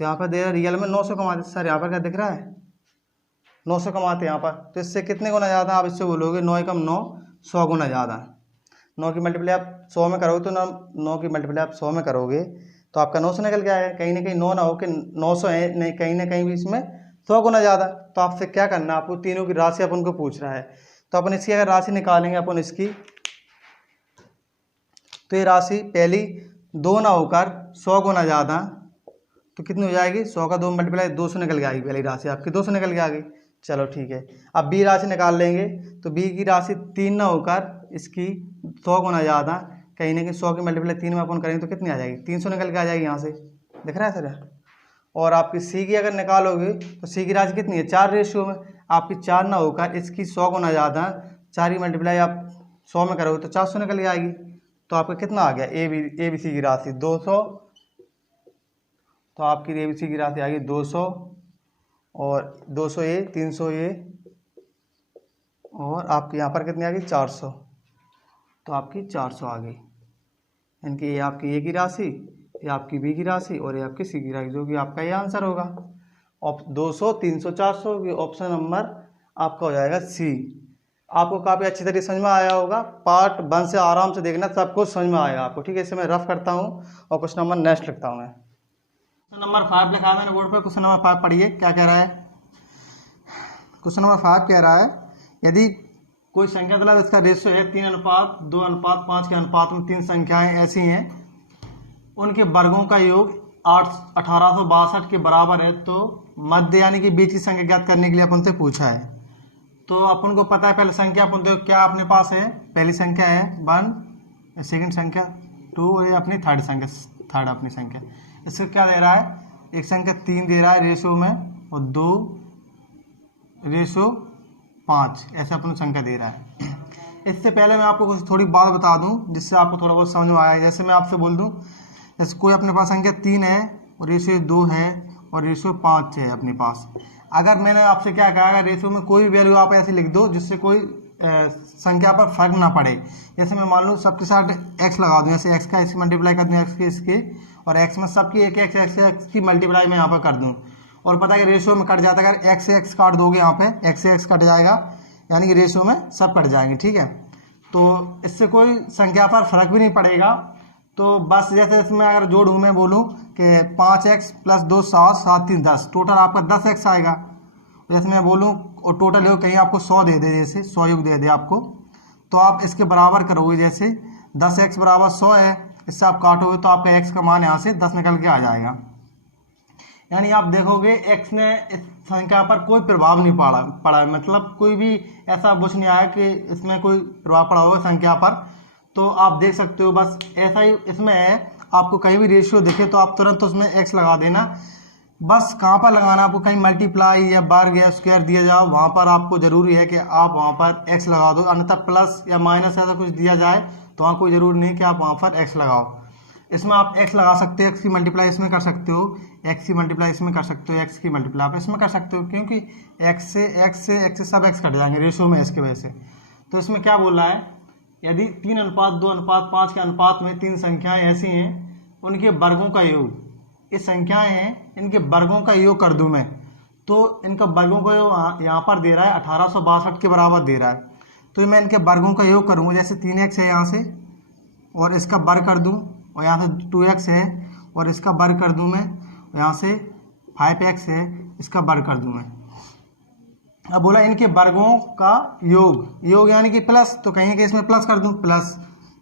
तो यहाँ पर दे रहा रियल में 900 कमाते हैं। सर यहाँ पर क्या दिख रहा है, 900 कमाते हैं यहाँ पर, तो इससे कितने गुना ज़्यादा, आप इससे बोलोगे 9 एकम 9, 100 गुना ज़्यादा। 9 की मल्टीप्लाई आप 100 में करोगे, तो 9 की मल्टीप्लाई आप 100 में करोगे तो आपका 900 निकल के आएगा। कहीं ना कहीं 9 ना हो कि 900 है, नहीं, कहीं ना कहीं भी इसमें 100 गुना ज़्यादा। तो आपसे क्या करना, आपको तीनों की राशि अपन को पूछ रहा है, तो अपन इसकी अगर राशि निकालेंगे अपन इसकी, तो ये राशि पहली 2 ना होकर 100 गुना ज़्यादा, तो कितनी हो जाएगी, 100 का 2 मल्टीप्लाई 200 निकल के आएगी, पहली राशि आपकी 200 निकल के आ गई। चलो ठीक है, अब बी राशि निकाल लेंगे, तो बी की राशि 3 ना होकर इसकी 100 गुना ज़्यादा, कहीं ना कहीं 100 की मल्टीप्लाई 3 में अपन करेंगे तो कितनी आ जाएगी, 300 निकल के आ जाएगी, यहाँ से दिख रहा है सर। और आपकी सी की अगर निकालोगे तो सी की राशि कितनी है, 4 रेशियो में, आपकी 4 ना होकर इसकी 100 गुना ज़्यादा, 4 की मल्टीप्लाई आप 100 में करोगे तो 400 निकल के आएगी। तो आपका कितना आ गया, ए बी सी की राशि 200, तो आपकी ए बी सी की राशि आ गई 200, और 200 ए 300 ए, और आपकी यहाँ पर कितनी आ गई 400, तो आपकी 400 आ गई। यानी कि ये आपकी ए की राशि, ये आपकी बी की राशि और ये आपकी सी की राशि, जो कि आपका ये आंसर होगा। 200 300 400, ऑप्शन नंबर आपका हो जाएगा सी। आपको काफ़ी अच्छी तरीके समझ में आया होगा, पार्ट 1 से आराम से देखना, सब कुछ समझ में आएगा आपको, ठीक है। इसे मैं रफ करता हूँ और क्वेश्चन नंबर नेक्स्ट लिखता हूँ मैं। क्वेश्चन नंबर 5 लिखा है मैंने बोर्ड पर। क्वेश्चन नंबर 5 पढ़िए क्या कह रहा है। क्वेश्चन नंबर 5 कह रहा है, यदि कोई संख्या मतलब इसका रेशियो है 3:2:5 के अनुपात में 3 संख्याएं ऐसी हैं, उनके वर्गों का योग 1862 के बराबर है, तो मध्य यानी कि बीच की संख्या ज्ञात करने के लिए अपन से पूछा है। तो अपन को पता है पहले संख्या अपन देखो क्या अपने पास है। पहली संख्या है 1, सेकंड संख्या 2 और ये अपनी थर्ड अपनी संख्या। इससे क्या दे रहा है, एक संख्या 3 दे रहा है रेशो में और 2:5 ऐसे अपन संख्या दे रहा है। इससे पहले मैं आपको कुछ थोड़ी बात बता दूं जिससे आपको थोड़ा बहुत समझ में आया। जैसे मैं आपसे बोल दूं, जैसे कोई अपने पास संख्या 3 है और रेशो 2 है और रेशो 5 है अपने पास। अगर मैंने आपसे क्या कहा, अगर रेशो में कोई भी वैल्यू आप ऐसे लिख दो जिससे कोई संख्या पर फर्क ना पड़े। जैसे मैं मान लूँ सबके साथ x लगा दूँ, जैसे x का इसकी मल्टीप्लाई कर दूँ x के इसके, और x में सबकी एक x की मल्टीप्लाई मैं यहाँ पर कर दूँ। और पता है कि रेशो में कट जाता है, अगर x से x काट दोगे यहाँ पे x से x कट जाएगा, यानी कि रेशो में सब कट जाएंगे। ठीक है, तो इससे कोई संख्या पर फर्क भी नहीं पड़ेगा। तो बस जैसे इसमें अगर जोड़ूँ मैं बोलूँ कि 5x + 2 7 7 3 10, टोटल आपका 10x आएगा। जैसे मैं बोलूँ और टोटल योग कहीं आपको 100 दे दे, जैसे 100 योग दे दे आपको, तो आप इसके बराबर करोगे। जैसे 10x = 100 है, इससे आप काटोगे तो आपका x का मान यहाँ से 10 निकल के आ जाएगा। यानी आप देखोगे x ने इस संख्या पर कोई प्रभाव नहीं पड़ा, मतलब कोई भी ऐसा कुछ नहीं आया कि इसमें कोई प्रभाव पड़ा होगा संख्या पर। तो आप देख सकते हो, बस ऐसा ही इसमें है। आपको कहीं भी रेशियो दिखे तो आप तुरंत उसमें x लगा देना। बस कहाँ पर लगाना, आपको कहीं मल्टीप्लाई या वर्ग या स्क्वायर दिया जाओ, वहाँ पर आपको ज़रूरी है कि आप वहाँ पर x लगा दो। अन्यथा प्लस या माइनस ऐसा कुछ दिया जाए तो वहाँ कोई ज़रूरी नहीं कि आप वहाँ पर x लगाओ। इसमें आप x लगा सकते हो, x की मल्टीप्लाई इसमें कर सकते हो, x की मल्टीप्लाई इसमें कर सकते हो, x की मल्टीप्लाई आप इसमें कर सकते हो, क्योंकि x से सब x कट जाएंगे रेशियो में इसके वजह से। तो इसमें क्या बोल रहा है, यदि 3:2:5 के अनुपात में 3 संख्याएं ऐसी हैं उनके वर्गों का योग, ये संख्याएं हैं इनके वर्गों का योग कर दूं मैं, तो इनका वर्गों का योग यहाँ पर दे रहा है 1862 के बराबर दे रहा है। तो मैं इनके वर्गों का योग करूँगा। जैसे 3x है यहाँ से और इसका वर्ग कर दूँ, और यहाँ से 2x है और इसका वर्ग कर दूँ मैं, और यहाँ से 5x है इसका वर्ग कर दूँ मैं। अब बोला इनके वर्गों का योग यानी कि प्लस, तो कहीं कि इसमें प्लस कर दूं, प्लस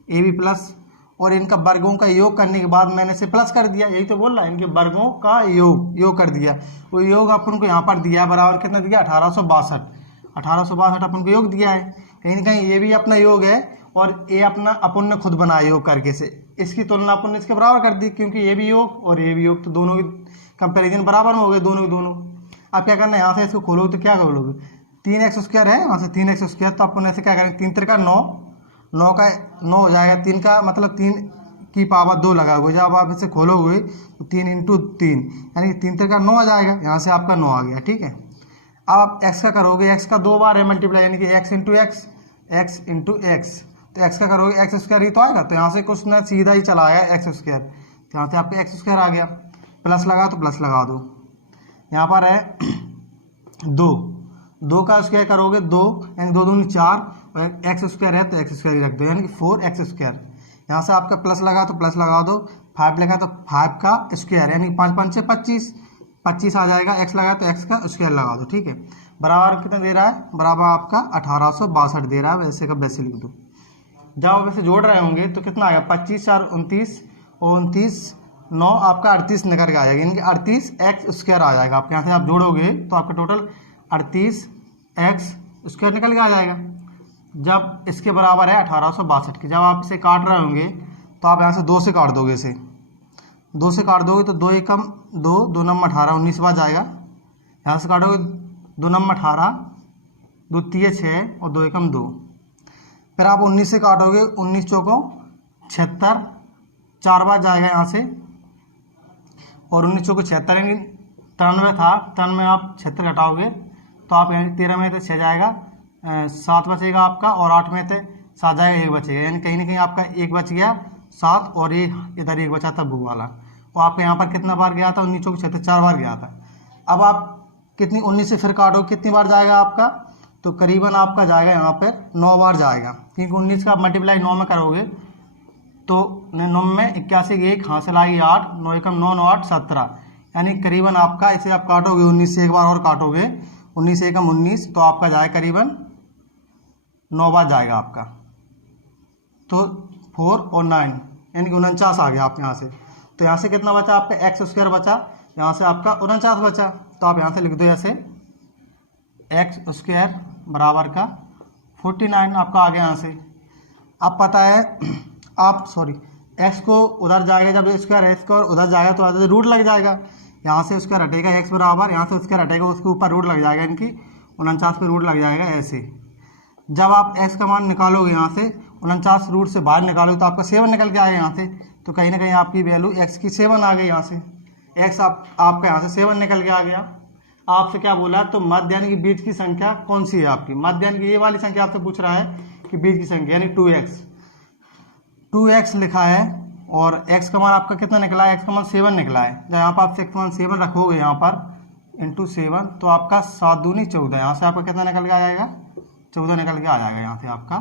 AB प्लस, और इनका वर्गों का योग करने के बाद मैंने इसे प्लस कर दिया। यही तो बोल रहा है, इनके वर्गों का योग कर दिया। वो योग अपन को यहाँ पर दिया है, बराबर कितना दिया 1862 अपन को योग दिया है। कहीं ना कहीं ये भी अपना योग है और ये अपना अपन ने खुद बनाया योग करके से, इसकी तुलना अपन ने इसके बराबर कर दी, क्योंकि ये भी योग और ये भी योग, तो दोनों की कंपेरिजन बराबर में हो गए दोनों के दोनों। अब क्या करना है, यहाँ से इसको खोलोगे तो क्या खोलोगे, 3x² है, वहाँ से 3x², तो अपन ऐसे क्या करेंगे, 3 × 9, 9 का 9 हो जाएगा, 3 का मतलब 3 की पावर 2 लगाओगे। जब आप इसे खोलोगे तो 3 × 3 यानी 3 × 9 आ जाएगा, यहाँ से आपका 9 आ गया। ठीक है, अब आप x का करोगे, x का 2 बार है मल्टीप्लाई, यानी कि x × x, तो x का करोगे x² ही तो आएगा, तो यहाँ से कुछ ना सीधा ही चला आएगा x², तो यहाँ से आपका x² आ गया। प्लस लगा तो प्लस लगा दो, यहाँ पर है 2 का स्क्वायर करोगे 2 यानी 2 दूनी 4, और x² है तो x² ही रख दो, यानी कि 4x²। यहाँ से आपका प्लस लगा तो प्लस लगा दो, 5 लगा तो 5 का स्क्वायर यानी 5 × 5 = 25 आ जाएगा, x लगा तो x का स्क्वायर लगा दो। ठीक है, बराबर कितना दे रहा है, बराबर आपका 1862 दे रहा है, वैसे का वैसे लिख दो। जब आप वैसे जोड़ रहे होंगे तो कितना आएगा, 25 × 4 = 29, और 29 9 आपका 38 निकल के आ जाएगा, यानी कि 38x² आ जाएगा। आप यहाँ से आप जोड़ोगे तो आपका टोटल 38x² निकल के आ जाएगा। जब इसके बराबर है 1862 की, जब आप इसे काट रहे होंगे तो आप यहाँ से 2 से काट दोगे, इसे 2 से काट दोगे तो 2 × 1 = 2, 2 × 9 = 18, 19 बार जाएगा। यहाँ से काटोगे 2 × 9 = 18, 2 × 3 = 6 और 2 × 1 = 2। फिर आप 19 से काटोगे, 19 × 4 = 76, 4 बार जाएगा यहाँ से, और 19 × 4 = 76, यानी 93 था, 93 में आप 76 घटाओगे तो आप यानी 13 में से 6 जाएगा, 7 बचेगा आपका, और 8 में से 7 जाएगा, 1 बचेगा, यानी कहीं ना कहीं आपका 1 बच गया 7, और ये इधर 1 बचा था बुक वाला। वो आपका यहाँ पर कितना बार गया था, 19 × 4 = 76, 4 बार गया था। अब आप कितनी 19 से फिर काटो, कितनी बार जाएगा आपका, तो करीबन आपका जाएगा यहाँ पर 9 बार जाएगा, क्योंकि 19 का मल्टीप्लाई 9 में करोगे तो 9 में 81 की 1 हासिल आएगी 8, 9 × 9 = 8, 17, यानी करीबन आपका इसे आप काटोगे 19 से एक बार और काटोगे, 19 से 1 = 19, तो आपका जाएगा करीबन 9 बार जाएगा आपका, तो 4 और 9 यानी कि 49 आ गया आप यहाँ से। तो यहाँ से कितना बचा आपका x² बचा, यहाँ से आपका 49 बचा, तो आप यहाँ से लिख दो ऐसे x² बराबर का 49 आपका आ गया यहाँ से। अब पता है आप एक्स को उधर जाएगा, जब स्क्वायर एक्स को उधर जाएगा तो आगे रूट लग जाएगा, यहाँ से स्क्वायर हटेगा एक्स बराबर, यहाँ से स्क्वायर हटेगा उसके ऊपर रूट लग जाएगा, इनकी 49 पे रूट लग जाएगा ऐसे। जब आप एक्स का मान निकालोगे यहाँ से 49 रूट से बाहर निकालोगे तो आपका 7 निकल के आएगा यहाँ से, तो कहीं ना कहीं आपकी वैल्यू एक्स की 7 आ गई यहाँ से, एक्स आपका यहाँ से 7 निकल के आ गया। आपसे क्या बोला, तो मध्य यानी कि बीच की संख्या कौन सी है आपकी, मध्य यानी कि ये वाली संख्या आपसे पूछ रहा है कि बीच की संख्या यानी 2x लिखा है, और x का मान आपका कितना निकला है, x का मान 7 निकला है। जब यहाँ पर आप x का मान 7 रखोगे यहाँ पर इंटू 7 तो आपका 7 दूनी 14, यहाँ से आपका कितना निकल के आ जाएगा, 14 निकल के आ जाएगा, यहाँ से आपका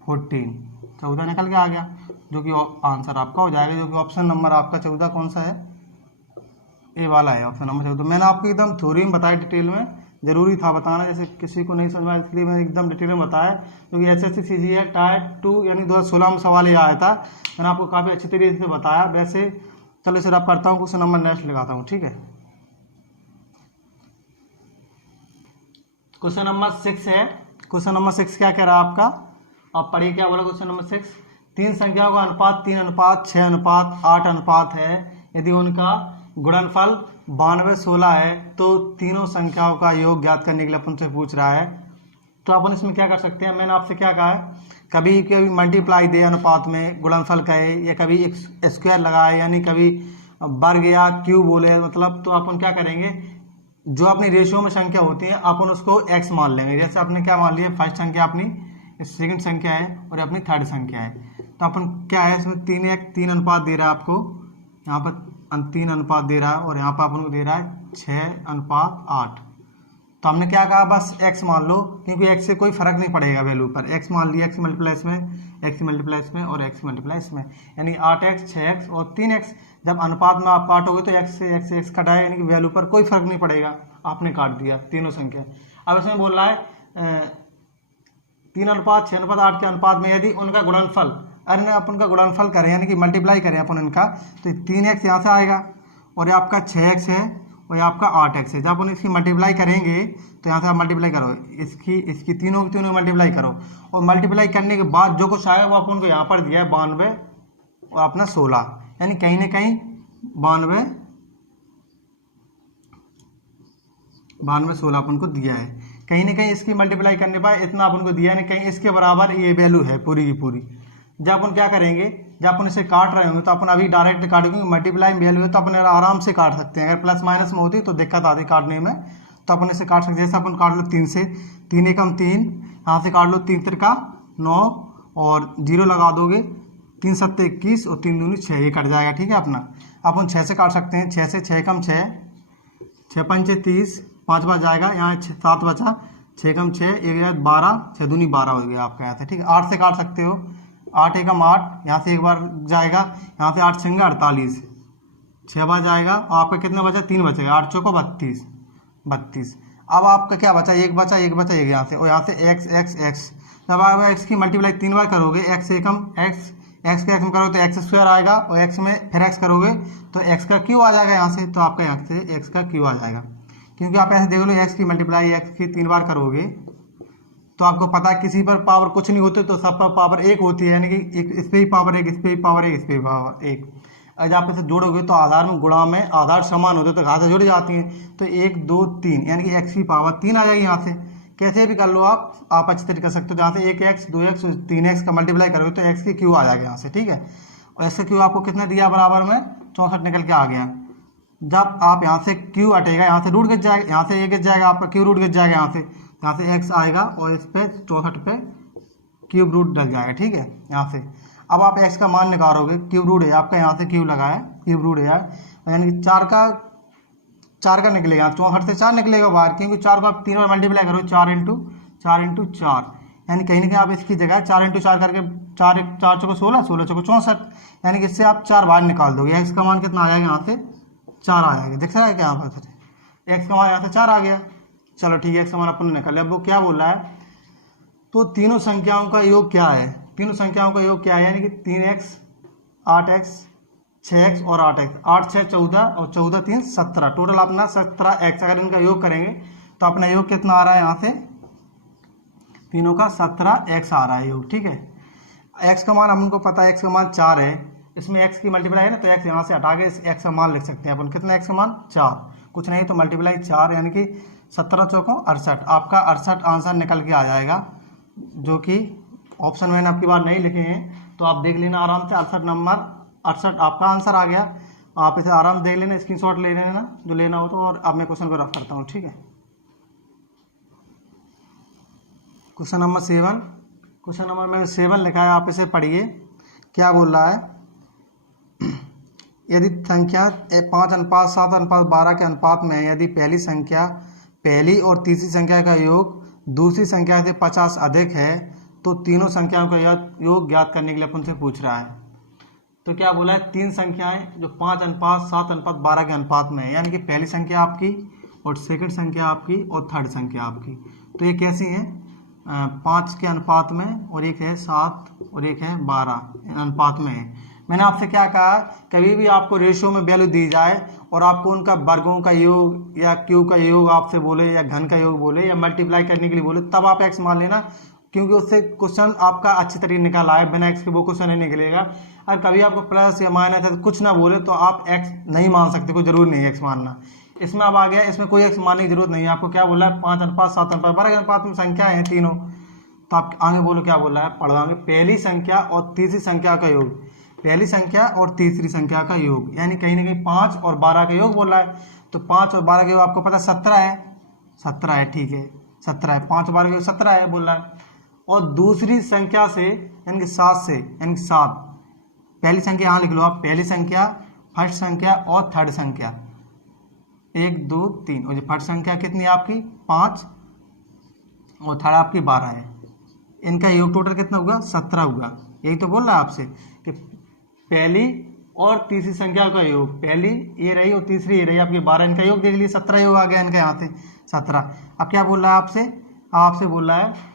14 निकल के आ गया, जो कि आंसर आपका हो जाएगा, जो कि ऑप्शन नंबर आपका 14 कौन सा है, ए वाला है, ऑप्शन नंबर 14। मैंने आपको एकदम थ्योरी में बताया, डिटेल में, जरूरी था बताना, जैसे किसी को नहीं समझ में इसलिए मैंने एकदम डिटेल में बताया, क्योंकि SSC CGL टायर 2 यानी 2016 में सवाल ये आया था, मैंने आपको काफ़ी अच्छी तरीके से बताया। वैसे चलो इसे रब करता हूँ, क्वेश्चन नंबर नेक्स्ट लगाता हूँ, ठीक है। क्वेश्चन नंबर 6 है, क्वेश्चन नंबर 6 क्या कह रहा है आपका, आप पढ़िए क्या बोला क्वेश्चन नंबर 6। तीन संख्याओं का अनुपात 3:6:8 है, यदि उनका गुणनफल 92:16 है तो तीनों संख्याओं का योग ज्ञात करने के लिए अपन से पूछ रहा है। तो अपन इसमें क्या कर सकते हैं, मैंने आपसे क्या कहा है, कभी कभी मल्टीप्लाई दे अनुपात में गुणनफल कहे, या कभी स्क्वायर लगाए, यानी कभी वर्ग या क्यूब बोले, मतलब तो अपन क्या करेंगे, जो अपनी रेशियो में संख्या होती है अपन उसको x मान लेंगे। जैसे आपने क्या मान लिया, फर्स्ट संख्या अपनी सेकंड संख्या है और अपनी थर्ड संख्या है, तो अपन क्या है इसमें 3 अनुपात दे रहा है आपको, यहाँ पर 3 अनुपात दे रहा है, और यहाँ पर अपन को दे रहा है 6:8। तो हमने क्या कहा, बस x मान लो, क्योंकि x से कोई फर्क नहीं पड़ेगा वैल्यू पर, x मान लिया, x मल्टीप्लाई में, x मल्टीप्लाई में और x मल्टीप्लाई में, यानी 8x 6x और 3x। जब अनुपात में आप काटोगे तो x से x कटाए, यानी कि वैल्यू पर कोई फर्क नहीं पड़ेगा, आपने काट दिया तीनों संख्या। अब इसमें बोल रहा है 3:6:8 के अनुपात में यदि उनका गुणनफल, अन्य अपन का गुणनफल करें यानी कि मल्टीप्लाई करें अपन इनका, तो 3x यहाँ से आएगा, और ये आपका 6x है और ये आपका 8x है। जब अपन इसकी मल्टीप्लाई करेंगे तो यहाँ से आप मल्टीप्लाई करो, इसकी तीनों की तीनों मल्टीप्लाई करो, और मल्टीप्लाई करने के बाद जो कुछ आएगा वो अपन को यहाँ पर दिया है 92 और अपना 16, यानी कहीं ना कहीं 92-16 अपन को दिया है, कहीं ना कहीं इसकी मल्टीप्लाई करने पर इतना अपन को दिया, नहीं कहीं इसके बराबर ये वैल्यू है पूरी की पूरी। जब अपन क्या करेंगे, जब अपन इसे काट रहे होंगे तो अपन अभी डायरेक्ट काटेंगे, मल्टीप्लाई में वैल्यू है तो अपन आराम से काट सकते हैं, अगर प्लस माइनस में होती तो दिक्कत आती काटने में, तो अपन इसे काट सकते हैं। जैसे अपन काट लो 3 से, 3 एकम 3, यहाँ से काट लो 3 तिरका 9 और 0 लगा दोगे, 3 सत्ते 21 और 3 दूनी 6, ये कट जाएगा, ठीक है अपना। अपन 6 से काट सकते हैं, 6 से 6 एकम 6, 6 पंचे 30, 5 बार जाएगा, यहाँ 7 बचा, 6 एकम 6, 1 12, 6 दूनी 12 हो गया आपका यहाँ से, ठीक है। 8 से काट सकते हो, 8 एकम 8, यहाँ से एक बार जाएगा, यहाँ से 8 छंगा 48, 6 बार जाएगा, और आपका कितना बचा, 3 बचेगा, 8 चौको 32। अब आपका क्या बचा, एक बचा एक यहाँ से, और यहाँ से x। जब आप x की मल्टीप्लाई 3 बार करोगे, x एकम x के x में करोगे तो x स्क्वायर आएगा, और x में फिर x करोगे तो x का क्यू आ जाएगा यहाँ से, तो आपका यहाँ से x का क्यू आ जाएगा। क्योंकि आप ऐसे देख लो, x की मल्टीप्लाई x की 3 बार करोगे तो आपको पता है किसी पर पावर कुछ नहीं होते तो सब पर पावर 1 होती है, यानी कि इस पे ही पावर 1, इस पे ही पावर 1, इस पे ही पावर 1। अगर आप इसे जोड़ोगे तो आधार में गुणा में आधार समान होते तो घातें जुड़ जाती हैं, तो 1 2 3 यानी कि x की पावर 3 आ जाएगी। यहाँ से कैसे भी कर लो आप अच्छी तरीके कर सकते हो, जहाँ से 1x 2x 3x का मल्टीप्लाई करोगे तो x की क्यू आ जाएगा यहाँ से, ठीक है। और ऐसे क्यू आपको कितना दिया बराबर में 64 निकल के आ गया। जब आप यहाँ से क्यू हटेगा, यहाँ से रूट गिर जाएगा, यहाँ से 1 गिर जाएगा, आपका क्यू रूट गिर जाएगा, यहाँ से x आएगा और इस पे 64 पे क्यूब रूट डल जाएगा, ठीक है। यहाँ से अब आप x का मान निकालोगे, क्यूब रूट है आपका, यहाँ से क्यूब लगा है, क्यूब रूट है यानी कि 4 का निकलेगा, 64 से 4 निकलेगा बाहर, क्योंकि 4 को आप 3 बार मल्टीप्लाई करो, 4 इंटू 4, यानी कहीं ना कहीं आप इसकी जगह 4 इंटू 4 करके 4 चौको 16, 16 चौको 64, यानी कि इससे आप 4 बाहर निकाल दोगे, x का मान कितना आ जाएगा, यहाँ से 4 आ जाएगा, दिख रहा है क्या यहाँ पर, x का मान यहाँ से 4 आ गया। चलो ठीक है, x का मान अपन ने निकाला। अब वो क्या बोल रहा है, तो तीनों संख्याओं का योग क्या है, तीनों संख्याओं का योग क्या है, यानी कि 3x 8x 6x और 8x, 8 6 14 और 14 3 17, टोटल अपना 17x। अगर इनका योग करेंगे तो अपना योग कितना आ रहा है, यहाँ से तीनों का 17x आ रहा है योग, ठीक है। x का मान हमको पता है, x का मान 4 है, इसमें x की मल्टीप्लाई है ना, तो x यहाँ से हटा के इस x का मान लिख सकते हैं अपन। कितना x का मान 4, कुछ नहीं तो मल्टीप्लाई 4 यानी कि 17 चौकों 68। आपका 68 आंसर निकल के आ जाएगा, जो कि ऑप्शन मैंने आपकी बार नहीं लिखे हैं, तो आप देख लेना आराम से। 68 नंबर 68 आपका आंसर आ गया। आप इसे आराम से देख लेना, स्क्रीनशॉट ले लेना जो लेना हो तो। और अब मैं क्वेश्चन को रफ करता हूँ, ठीक है। क्वेश्चन नंबर 7, क्वेश्चन नंबर मैंने 7 लिखा है, आप इसे पढ़िए। क्या बोल रहा है, यदि संख्या 5:7:12 के अनुपात में है, यदि पहली संख्या पहली और तीसरी संख्या का योग दूसरी संख्या से 50 अधिक है, तो तीनों संख्याओं का योग ज्ञात करने के लिए अपन से पूछ रहा है। तो क्या बोला है, तीन संख्याएं जो 5:7:12 के अनुपात में है, यानी कि पहली संख्या आपकी और सेकंड संख्या आपकी और थर्ड संख्या आपकी। तो ये कैसी है, 5 के अनुपात में, और एक है 7 और एक है 12 अनुपात में है। मैंने आपसे क्या कहा, कभी भी आपको रेशियो में वैल्यू दी जाए और आपको उनका वर्गों का योग या क्यू का योग आपसे बोले या घन का योग बोले या मल्टीप्लाई करने के लिए बोले, तब आप एक्स मान लेना, क्योंकि उससे क्वेश्चन आपका अच्छी तरीके निकल आए। बिना एक्स के वो क्वेश्चन नहीं निकलेगा। और कभी आपको प्लस या माइनस है कुछ ना बोले तो आप एक्स नहीं मान सकते, कोई जरूरी नहीं है एक्स मानना। इसमें अब आ गया, इसमें कोई एक्स मानने की जरूरत नहीं है। आपको क्या बोला है, 5:7:12 के अनुपात में संख्या है तीनों। तो आप आगे बोलो क्या बोला है, पढ़वाएंगे। पहली संख्या और तीसरी संख्या का योग, पहली संख्या और तीसरी संख्या का योग, यानी कहीं ना कहीं 5 और 12 का योग बोल रहा है। तो 5 और 12 का योग आपको पता 17 है, 17 है, ठीक है 17 है, 5 और 12 का योग 17 है बोल रहा है। और दूसरी संख्या से यानी कि 7 से, यानी कि 7, पहली संख्या यहाँ लिख लो आप, पहली संख्या, फर्स्ट संख्या और थर्ड संख्या, 1 2 3, और फर्स्ट संख्या कितनी है आपकी 5 और थर्ड आपकी 12 है। इनका योग टोटल कितना होगा, 17 होगा। यही तो बोल रहा है आपसे कि पहली और तीसरी संख्या का योग, पहली ये रही और तीसरी ये रही आपकी 12, इनका योग देख लीजिए 17 योग आ गया इनका यहाँ से 17। अब क्या बोल रहा है आपसे, आपसे बोल रहा है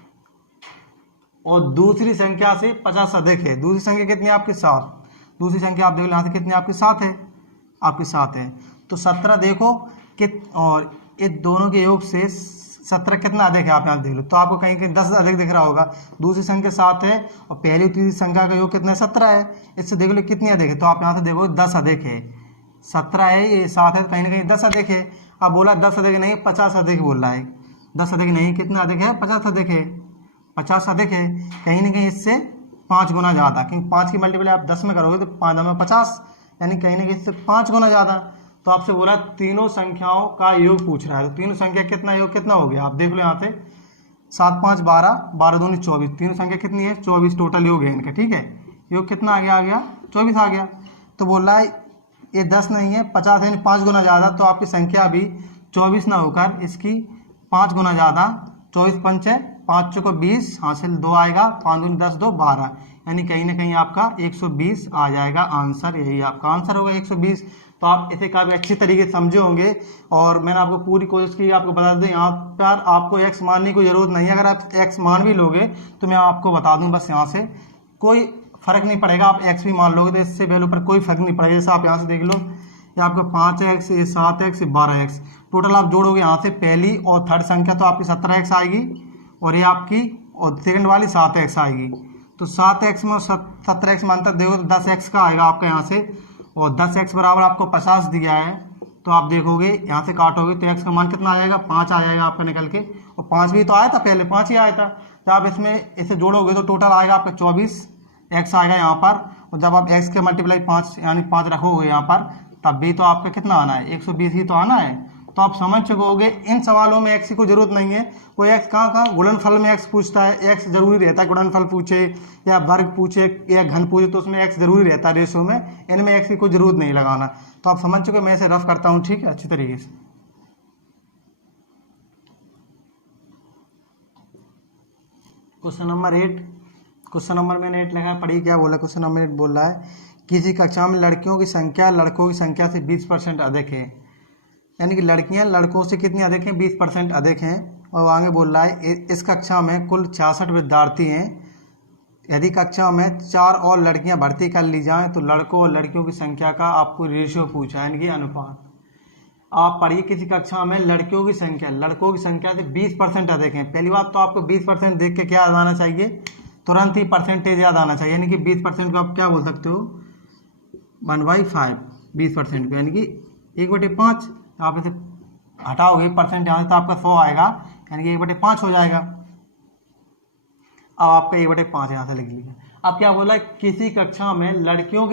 और दूसरी संख्या से 50 अधिक है। दूसरी संख्या कितनी है आपकी 7, दूसरी संख्या आप देख लो यहाँ से कितनी आपकी 7 है, आपकी 7 है। तो 17 देखो और ये दोनों के योग से 17 कितना अधिक है आप यहाँ देख लो, तो आपको कहीं कहीं 10 अधिक दिख रहा होगा। दूसरी संख्या 7 है और पहली और तीसरी संख्या का योग कितना है 17 है, इससे देख लो कितनी अधिक है। तो आप यहाँ से देखो 10 अधिक है, 17 है ये 7 है, कहीं ना कहीं 10 अधिक है। अब बोला 10 अधिक नहीं 50 अधिक बोल रहा है, 10 अधिक नहीं, कितना अधिक है 50 अधिक है, 50 अधिक है, कहीं ना कहीं इससे 5 गुना ज़्यादा, क्योंकि 5 की मल्टीप्लाई आप 10 में करोगे तो 5 में 50, यानी कहीं ना कहीं इससे 5 गुना ज़्यादा। तो आपसे बोला तीनों संख्याओं का योग पूछ रहा है, तो तीनों संख्या कितना योग कितना हो गया आप देख लो यहाँ से, 7 5 12, 12 दूनी 24, तीनों संख्या कितनी है 24 टोटल योग है इनका, ठीक है। योग कितना आ गया 24 आ गया। तो बोल रहा है ये 10 नहीं है 50 है, 5 गुना ज़्यादा, तो आपकी संख्या भी 24 ना होकर इसकी 5 गुना ज़्यादा, 24 पंचे 5 चौको 20, हासिल 2 आएगा, 5 दूनी 10 2 12, यानी कहीं ना कहीं आपका 120 आ जाएगा आंसर, यही आपका आंसर होगा 120। तो आप इसे काफ़ी अच्छी तरीके से समझे होंगे और मैंने आपको पूरी कोशिश की आपको बता दें, यहाँ पर आपको एक्स मानने की जरूरत नहीं है। अगर आप एक्स मान भी लोगे तो मैं आपको बता दूं बस, यहाँ से कोई फर्क नहीं पड़ेगा, आप एक्स भी मान लोगे तो इससे वैल्यू पर कोई फर्क नहीं पड़ेगा। जैसे आप यहाँ से देख लो, ये आपका 5x, ये 7x, ये 12x, टोटल आप जोड़ोगे यहाँ से पहली और थर्ड संख्या तो आपकी 17x आएगी और ये आपकी और सेकंड वाली 7x आएगी। तो 7x में 17x में अंतर देखो तो 10x का आएगा आपका यहाँ से, और 10x बराबर आपको 50 दिया है। तो आप देखोगे यहाँ से काटोगे तो x का मान कितना आ जाएगा 5 आ जाएगा आपका निकल के, और 5 भी तो आया था पहले, 5 ही आया था। जब आप इसमें इसे जोड़ोगे तो टोटल आएगा आपका 24x आएगा यहाँ पर, और जब आप x के मल्टीप्लाई 5 यानी 5 रखोगे यहाँ पर तब भी तो आपका कितना आना है 120 ही तो आना है। तो आप समझ चुकोगे इन सवालों में एक्स की कोई जरूरत नहीं है। कोई एक्स कहाँ गुणनफल में एक्स पूछता है, एक्स जरूरी रहता है, गुणनफल पूछे या वर्ग पूछे या घन पूछे तो उसमें एक्स जरूरी रहता है रेशियो में, इनमें एक्स की कोई जरूरत नहीं लगाना। तो आप समझ चुके, मैं इसे रफ करता हूँ ठीक है अच्छी तरीके से। क्वेश्चन नंबर 8, क्वेश्चन नंबर मैंने 8 लिखा है, पढ़िए क्या बोला। क्वेश्चन नंबर 8 बोल रहा है किसी कक्षा में लड़कियों की संख्या लड़कों की संख्या से 20% अधिक है, यानी कि लड़कियां लड़कों से कितनी अधिक हैं 20% अधिक हैं। और आगे बोल रहा है इस कक्षा में कुल 66 विद्यार्थी हैं, यदि कक्षा में 4 और लड़कियां भर्ती कर ली जाएं तो लड़कों और लड़कियों की संख्या का आपको रेशियो पूछा है, यानी कि अनुपात। आप पढ़िए किसी कक्षा में लड़कियों की संख्या से 20% अधिक है। पहली बात तो आपको 20% देख के क्या याद आना चाहिए, तुरंत ही परसेंटेज याद आना चाहिए, यानी कि 20% को आप क्या बोल सकते हो, 1/5। 20% को यानी कि 1/5। आप इसे हटाओगे परसेंट यहाँ से तो आपका 100 आएगा, यानी कि 1/5 हो जाएगा। अब आपका 1/5 यहाँ से लिख लीजिए। अब क्या बोला, किसी कक्षा में लड़कों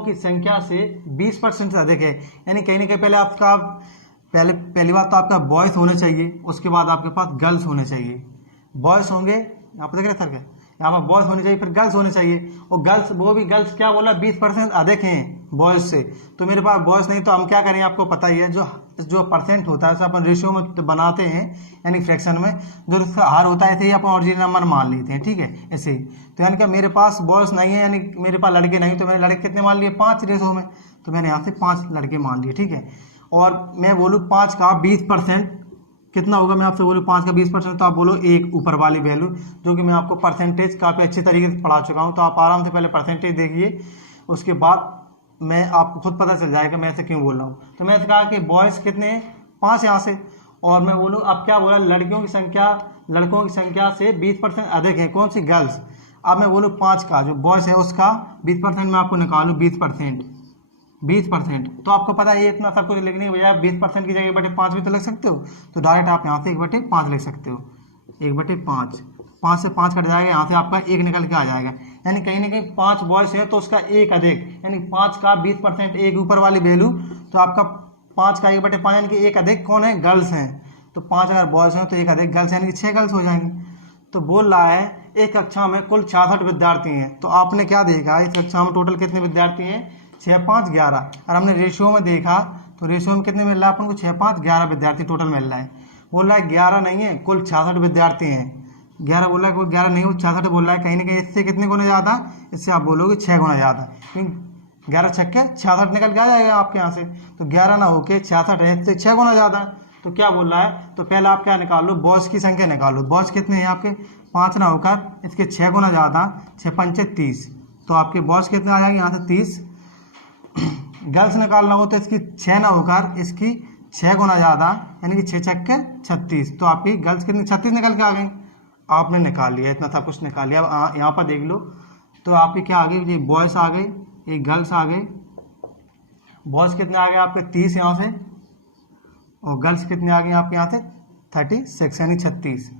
की संख्या से 20% से अधिक है, यानी कहीं ना कहीं पहली बात तो आपका बॉयज होने चाहिए, उसके बाद आपके पास गर्ल्स होने चाहिए। बॉयज होंगे यहाँ पर देख रहे सर क्या, यहाँ पर बॉयज होने चाहिए, फिर गर्ल्स होने चाहिए, और गर्ल्स क्या बोला 20% अधिक हैं बॉयज से। तो मेरे पास बॉयज नहीं, तो हम क्या करें, आपको पता ही है जो परसेंट होता है उसे अपन रेशियो में तो बनाते हैं, यानी फ्रैक्शन में जो उसका हार होता है ऐसे ही अपन ओरिजिनल नंबर मान लेते हैं, ठीक है, ऐसे ही। तो यानी कि मेरे पास बॉयज नहीं है, यानी मेरे पास लड़के नहीं, तो मैंने लड़के कितने मान लिए, 5 रेशो में, तो मैंने यहाँ से 5 लड़के मान लिए, ठीक है। और मैं बोलूँ 5 का 20% कितना होगा, मैं आपसे बोलूँ 5 का 20%, तो आप बोलो 1 ऊपर वाली वैल्यू, जो कि मैं आपको परसेंटेज काफ़ी अच्छी तरीके से पढ़ा चुका हूँ। तो आप आराम से पहले परसेंटेज देखिए, उसके बाद मैं आपको खुद पता चल जाएगा मैं ऐसे क्यों बोल रहा हूँ। तो मैंने कहा कि बॉयज़ कितने हैं, 5 यहाँ से, और मैं बोलूँ अब क्या बोला, लड़कों की संख्या से 20% अधिक है, कौन सी, गर्ल्स। अब मैं बोलूँ 5 का जो बॉयज़ है उसका 20% मैं आपको निकालूँ, 20%, तो आपको पता है ये इतना सब कुछ लिखने के बजाय 20% की जगह 1/5 भी तो लिख सकते हो। तो डायरेक्ट आप यहाँ से 1/5 लिख सकते हो, 1/5। 5 से 5 कट जाएगा, यहाँ से आपका 1 निकल के आ जाएगा, यानी कहीं ना कहीं 5 बॉयज़ है तो उसका 1 अधिक, यानी 5 का 20% 1 ऊपर वाली वैल्यू, तो आपका 5 का 1/5 यानी कि 1 अधिक कौन है, गर्ल्स हैं। तो 5 अगर बॉयज़ हैं तो 1 अधिक गर्ल्स, यानी कि 6 गर्ल्स हो जाएंगी। तो बोल रहा है एक कक्षा में कुल 66 विद्यार्थी हैं, तो आपने क्या देखा, इस कक्षा में टोटल कितने विद्यार्थी हैं, 6, 5, 11। और हमने रेशियो में देखा तो रेशियो में कितने मिल रहा है अपन को, 6, 5, 11 विद्यार्थी टोटल मिल रहा है। बोल रहा है 11 नहीं है, कुल 66 विद्यार्थी हैं। 11 बोल रहा है, कोई 11 नहीं, वो 66 बोल रहा है, कहीं ना कहीं इससे कितने गुना ज़्यादा, इससे आप बोलोगे 6 गुना ज़्यादा, क्योंकि 11 छक्के 66 निकल के आ जाएगा आपके यहाँ से। तो 11 ना होके 66 है, इससे 6 गुना ज़्यादा। तो क्या बोल रहा है, तो पहले आप क्या निकालो, बॉयज़ की संख्या निकालो। बॉयज़ कितने हैं आपके, 5 ना होकर इसके 6 गुना ज़्यादा, 6 पंचे 30, तो आपके बॉयज़ कितने आ जाएंगे यहाँ से 30। गर्ल्स निकालना हो तो इसकी 6 ना होकर इसकी 6 गुना ज़्यादा, यानी कि 6 छक्के 36, तो आपकी गर्ल्स कितनी 36 निकल के आ गई। आपने निकाल लिया, इतना सब कुछ निकाल लिया। अब यहाँ पर देख लो, तो आपके क्या आ गई, ये बॉयज़ आ गए, एक गर्ल्स आ गए। बॉयज़ कितने आ गए आपके 30 यहाँ से, और गर्ल्स कितने आ गए आपके यहाँ से 36, यानी 36,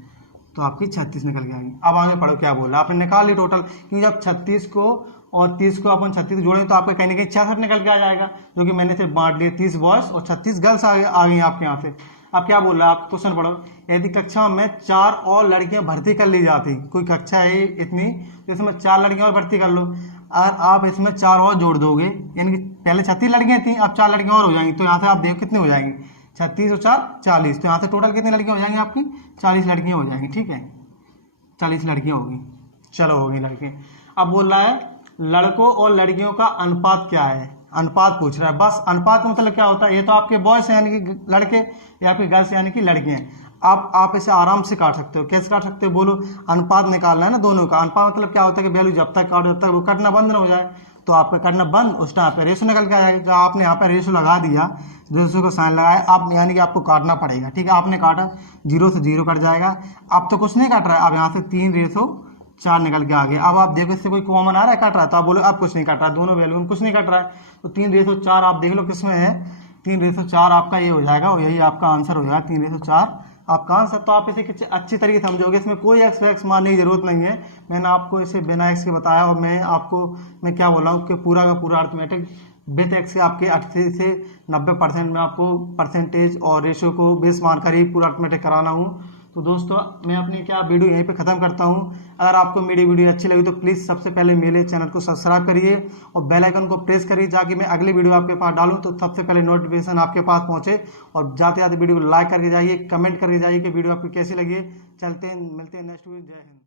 तो आपकी 36 निकल के आ गई। अब आगे पढ़ो क्या बोल रहा है, आपने निकाल ली टोटल, क्योंकि जब 36 को और 30 को अपन 36 जोड़ें तो आपका कहीं ना कहीं 66 निकल के आ जाएगा, जो कि मैंने सिर्फ बांट लिए, 30 बॉयज़ और 36 गर्ल्स आ गई आपके यहाँ से। अब क्या बोल रहा है, आप क्वेश्चन पढ़ो, यदि कक्षा में 4 और लड़कियां भर्ती कर ली जाती, कोई कक्षा है इतनी तो इसमें 4 लड़कियां और भर्ती कर लो, और आप इसमें 4 और जोड़ दोगे, यानी कि पहले 36 लड़कियां थी, अब 4 लड़कियां और हो जाएंगी। तो यहाँ से आप देखो कितने हो जाएंगी, 36 और 4 40, तो यहाँ से टोटल कितनी लड़कियां हो जाएंगी आपकी, 40 लड़कियां हो जाएंगी, ठीक है, 40 लड़कियां होगी। चलो होगी लड़कियां। अब बोल रहा है लड़कों और लड़कियों का अनुपात क्या है, अनुपात पूछ रहा है। बस अनुपात का मतलब क्या होता है, ये तो आपके बॉयज़ यानी कि लड़के, या फिर गर्ल्स यानी कि लड़कियां। आप इसे आराम से काट सकते हो, कैसे काट सकते हो, बोलो, अनुपात निकालना है ना दोनों का। अनुपात मतलब क्या होता है कि वैल्यू जब तक काटो जब तक वो कटना बंद ना हो जाए, तो आपका कटना बंद, उस टाइम पे रेशो निकल के आ जाएगा। तो आपने यहाँ पे रेशो लगा दिया, रेशो को साइन लगाया, आप यानी कि आपको काटना पड़ेगा, ठीक है। आपने काटा, 0 से 0 कट जाएगा। अब तो कुछ नहीं काट रहा है, अब यहाँ से 3/4 निकल के आ गया। अब आप देखो इससे कोई कॉमन आ रहा है, कट रहा है, तो आप बोलो अब कुछ नहीं कट रहा है, दोनों वैल्यू में कुछ नहीं कट रहा है। तो 3/4 आप देख लो किस में है, 3/4 आपका ये हो जाएगा, और यही आपका आंसर हो जाएगा, 3/4 आपका आंसर। तो आप इसे अच्छी तरीके से समझोगे, इसमें कोई एक्स मानने की जरूरत नहीं है। मैंने आपको इसे बिना एक्स के बताया, और मैं क्या बोल रहा हूँ कि पूरा का पूरा अर्थमेटिक विथ एक्स के आपके 80 से 90% में आपको परसेंटेज और रेशियो को बेस मानकर ही पूरा अर्थमेटिक कराना हूँ। तो दोस्तों मैं अपनी वीडियो यहीं पे ख़त्म करता हूँ। अगर आपको मेरी वीडियो अच्छी लगी तो प्लीज़ सबसे पहले मेरे चैनल को सब्सक्राइब करिए और बेल आइकन को प्रेस करिए, ताकि मैं अगली वीडियो आपके पास डालूँ तो सबसे पहले नोटिफिकेशन आपके पास पहुँचे। और जाते जाते वीडियो को लाइक करके जाइए, कमेंट करके जाइए कि वीडियो आपको कैसी लगी। चलते हैं, मिलते हैं नेक्स्ट वीडियो। जय हिंद।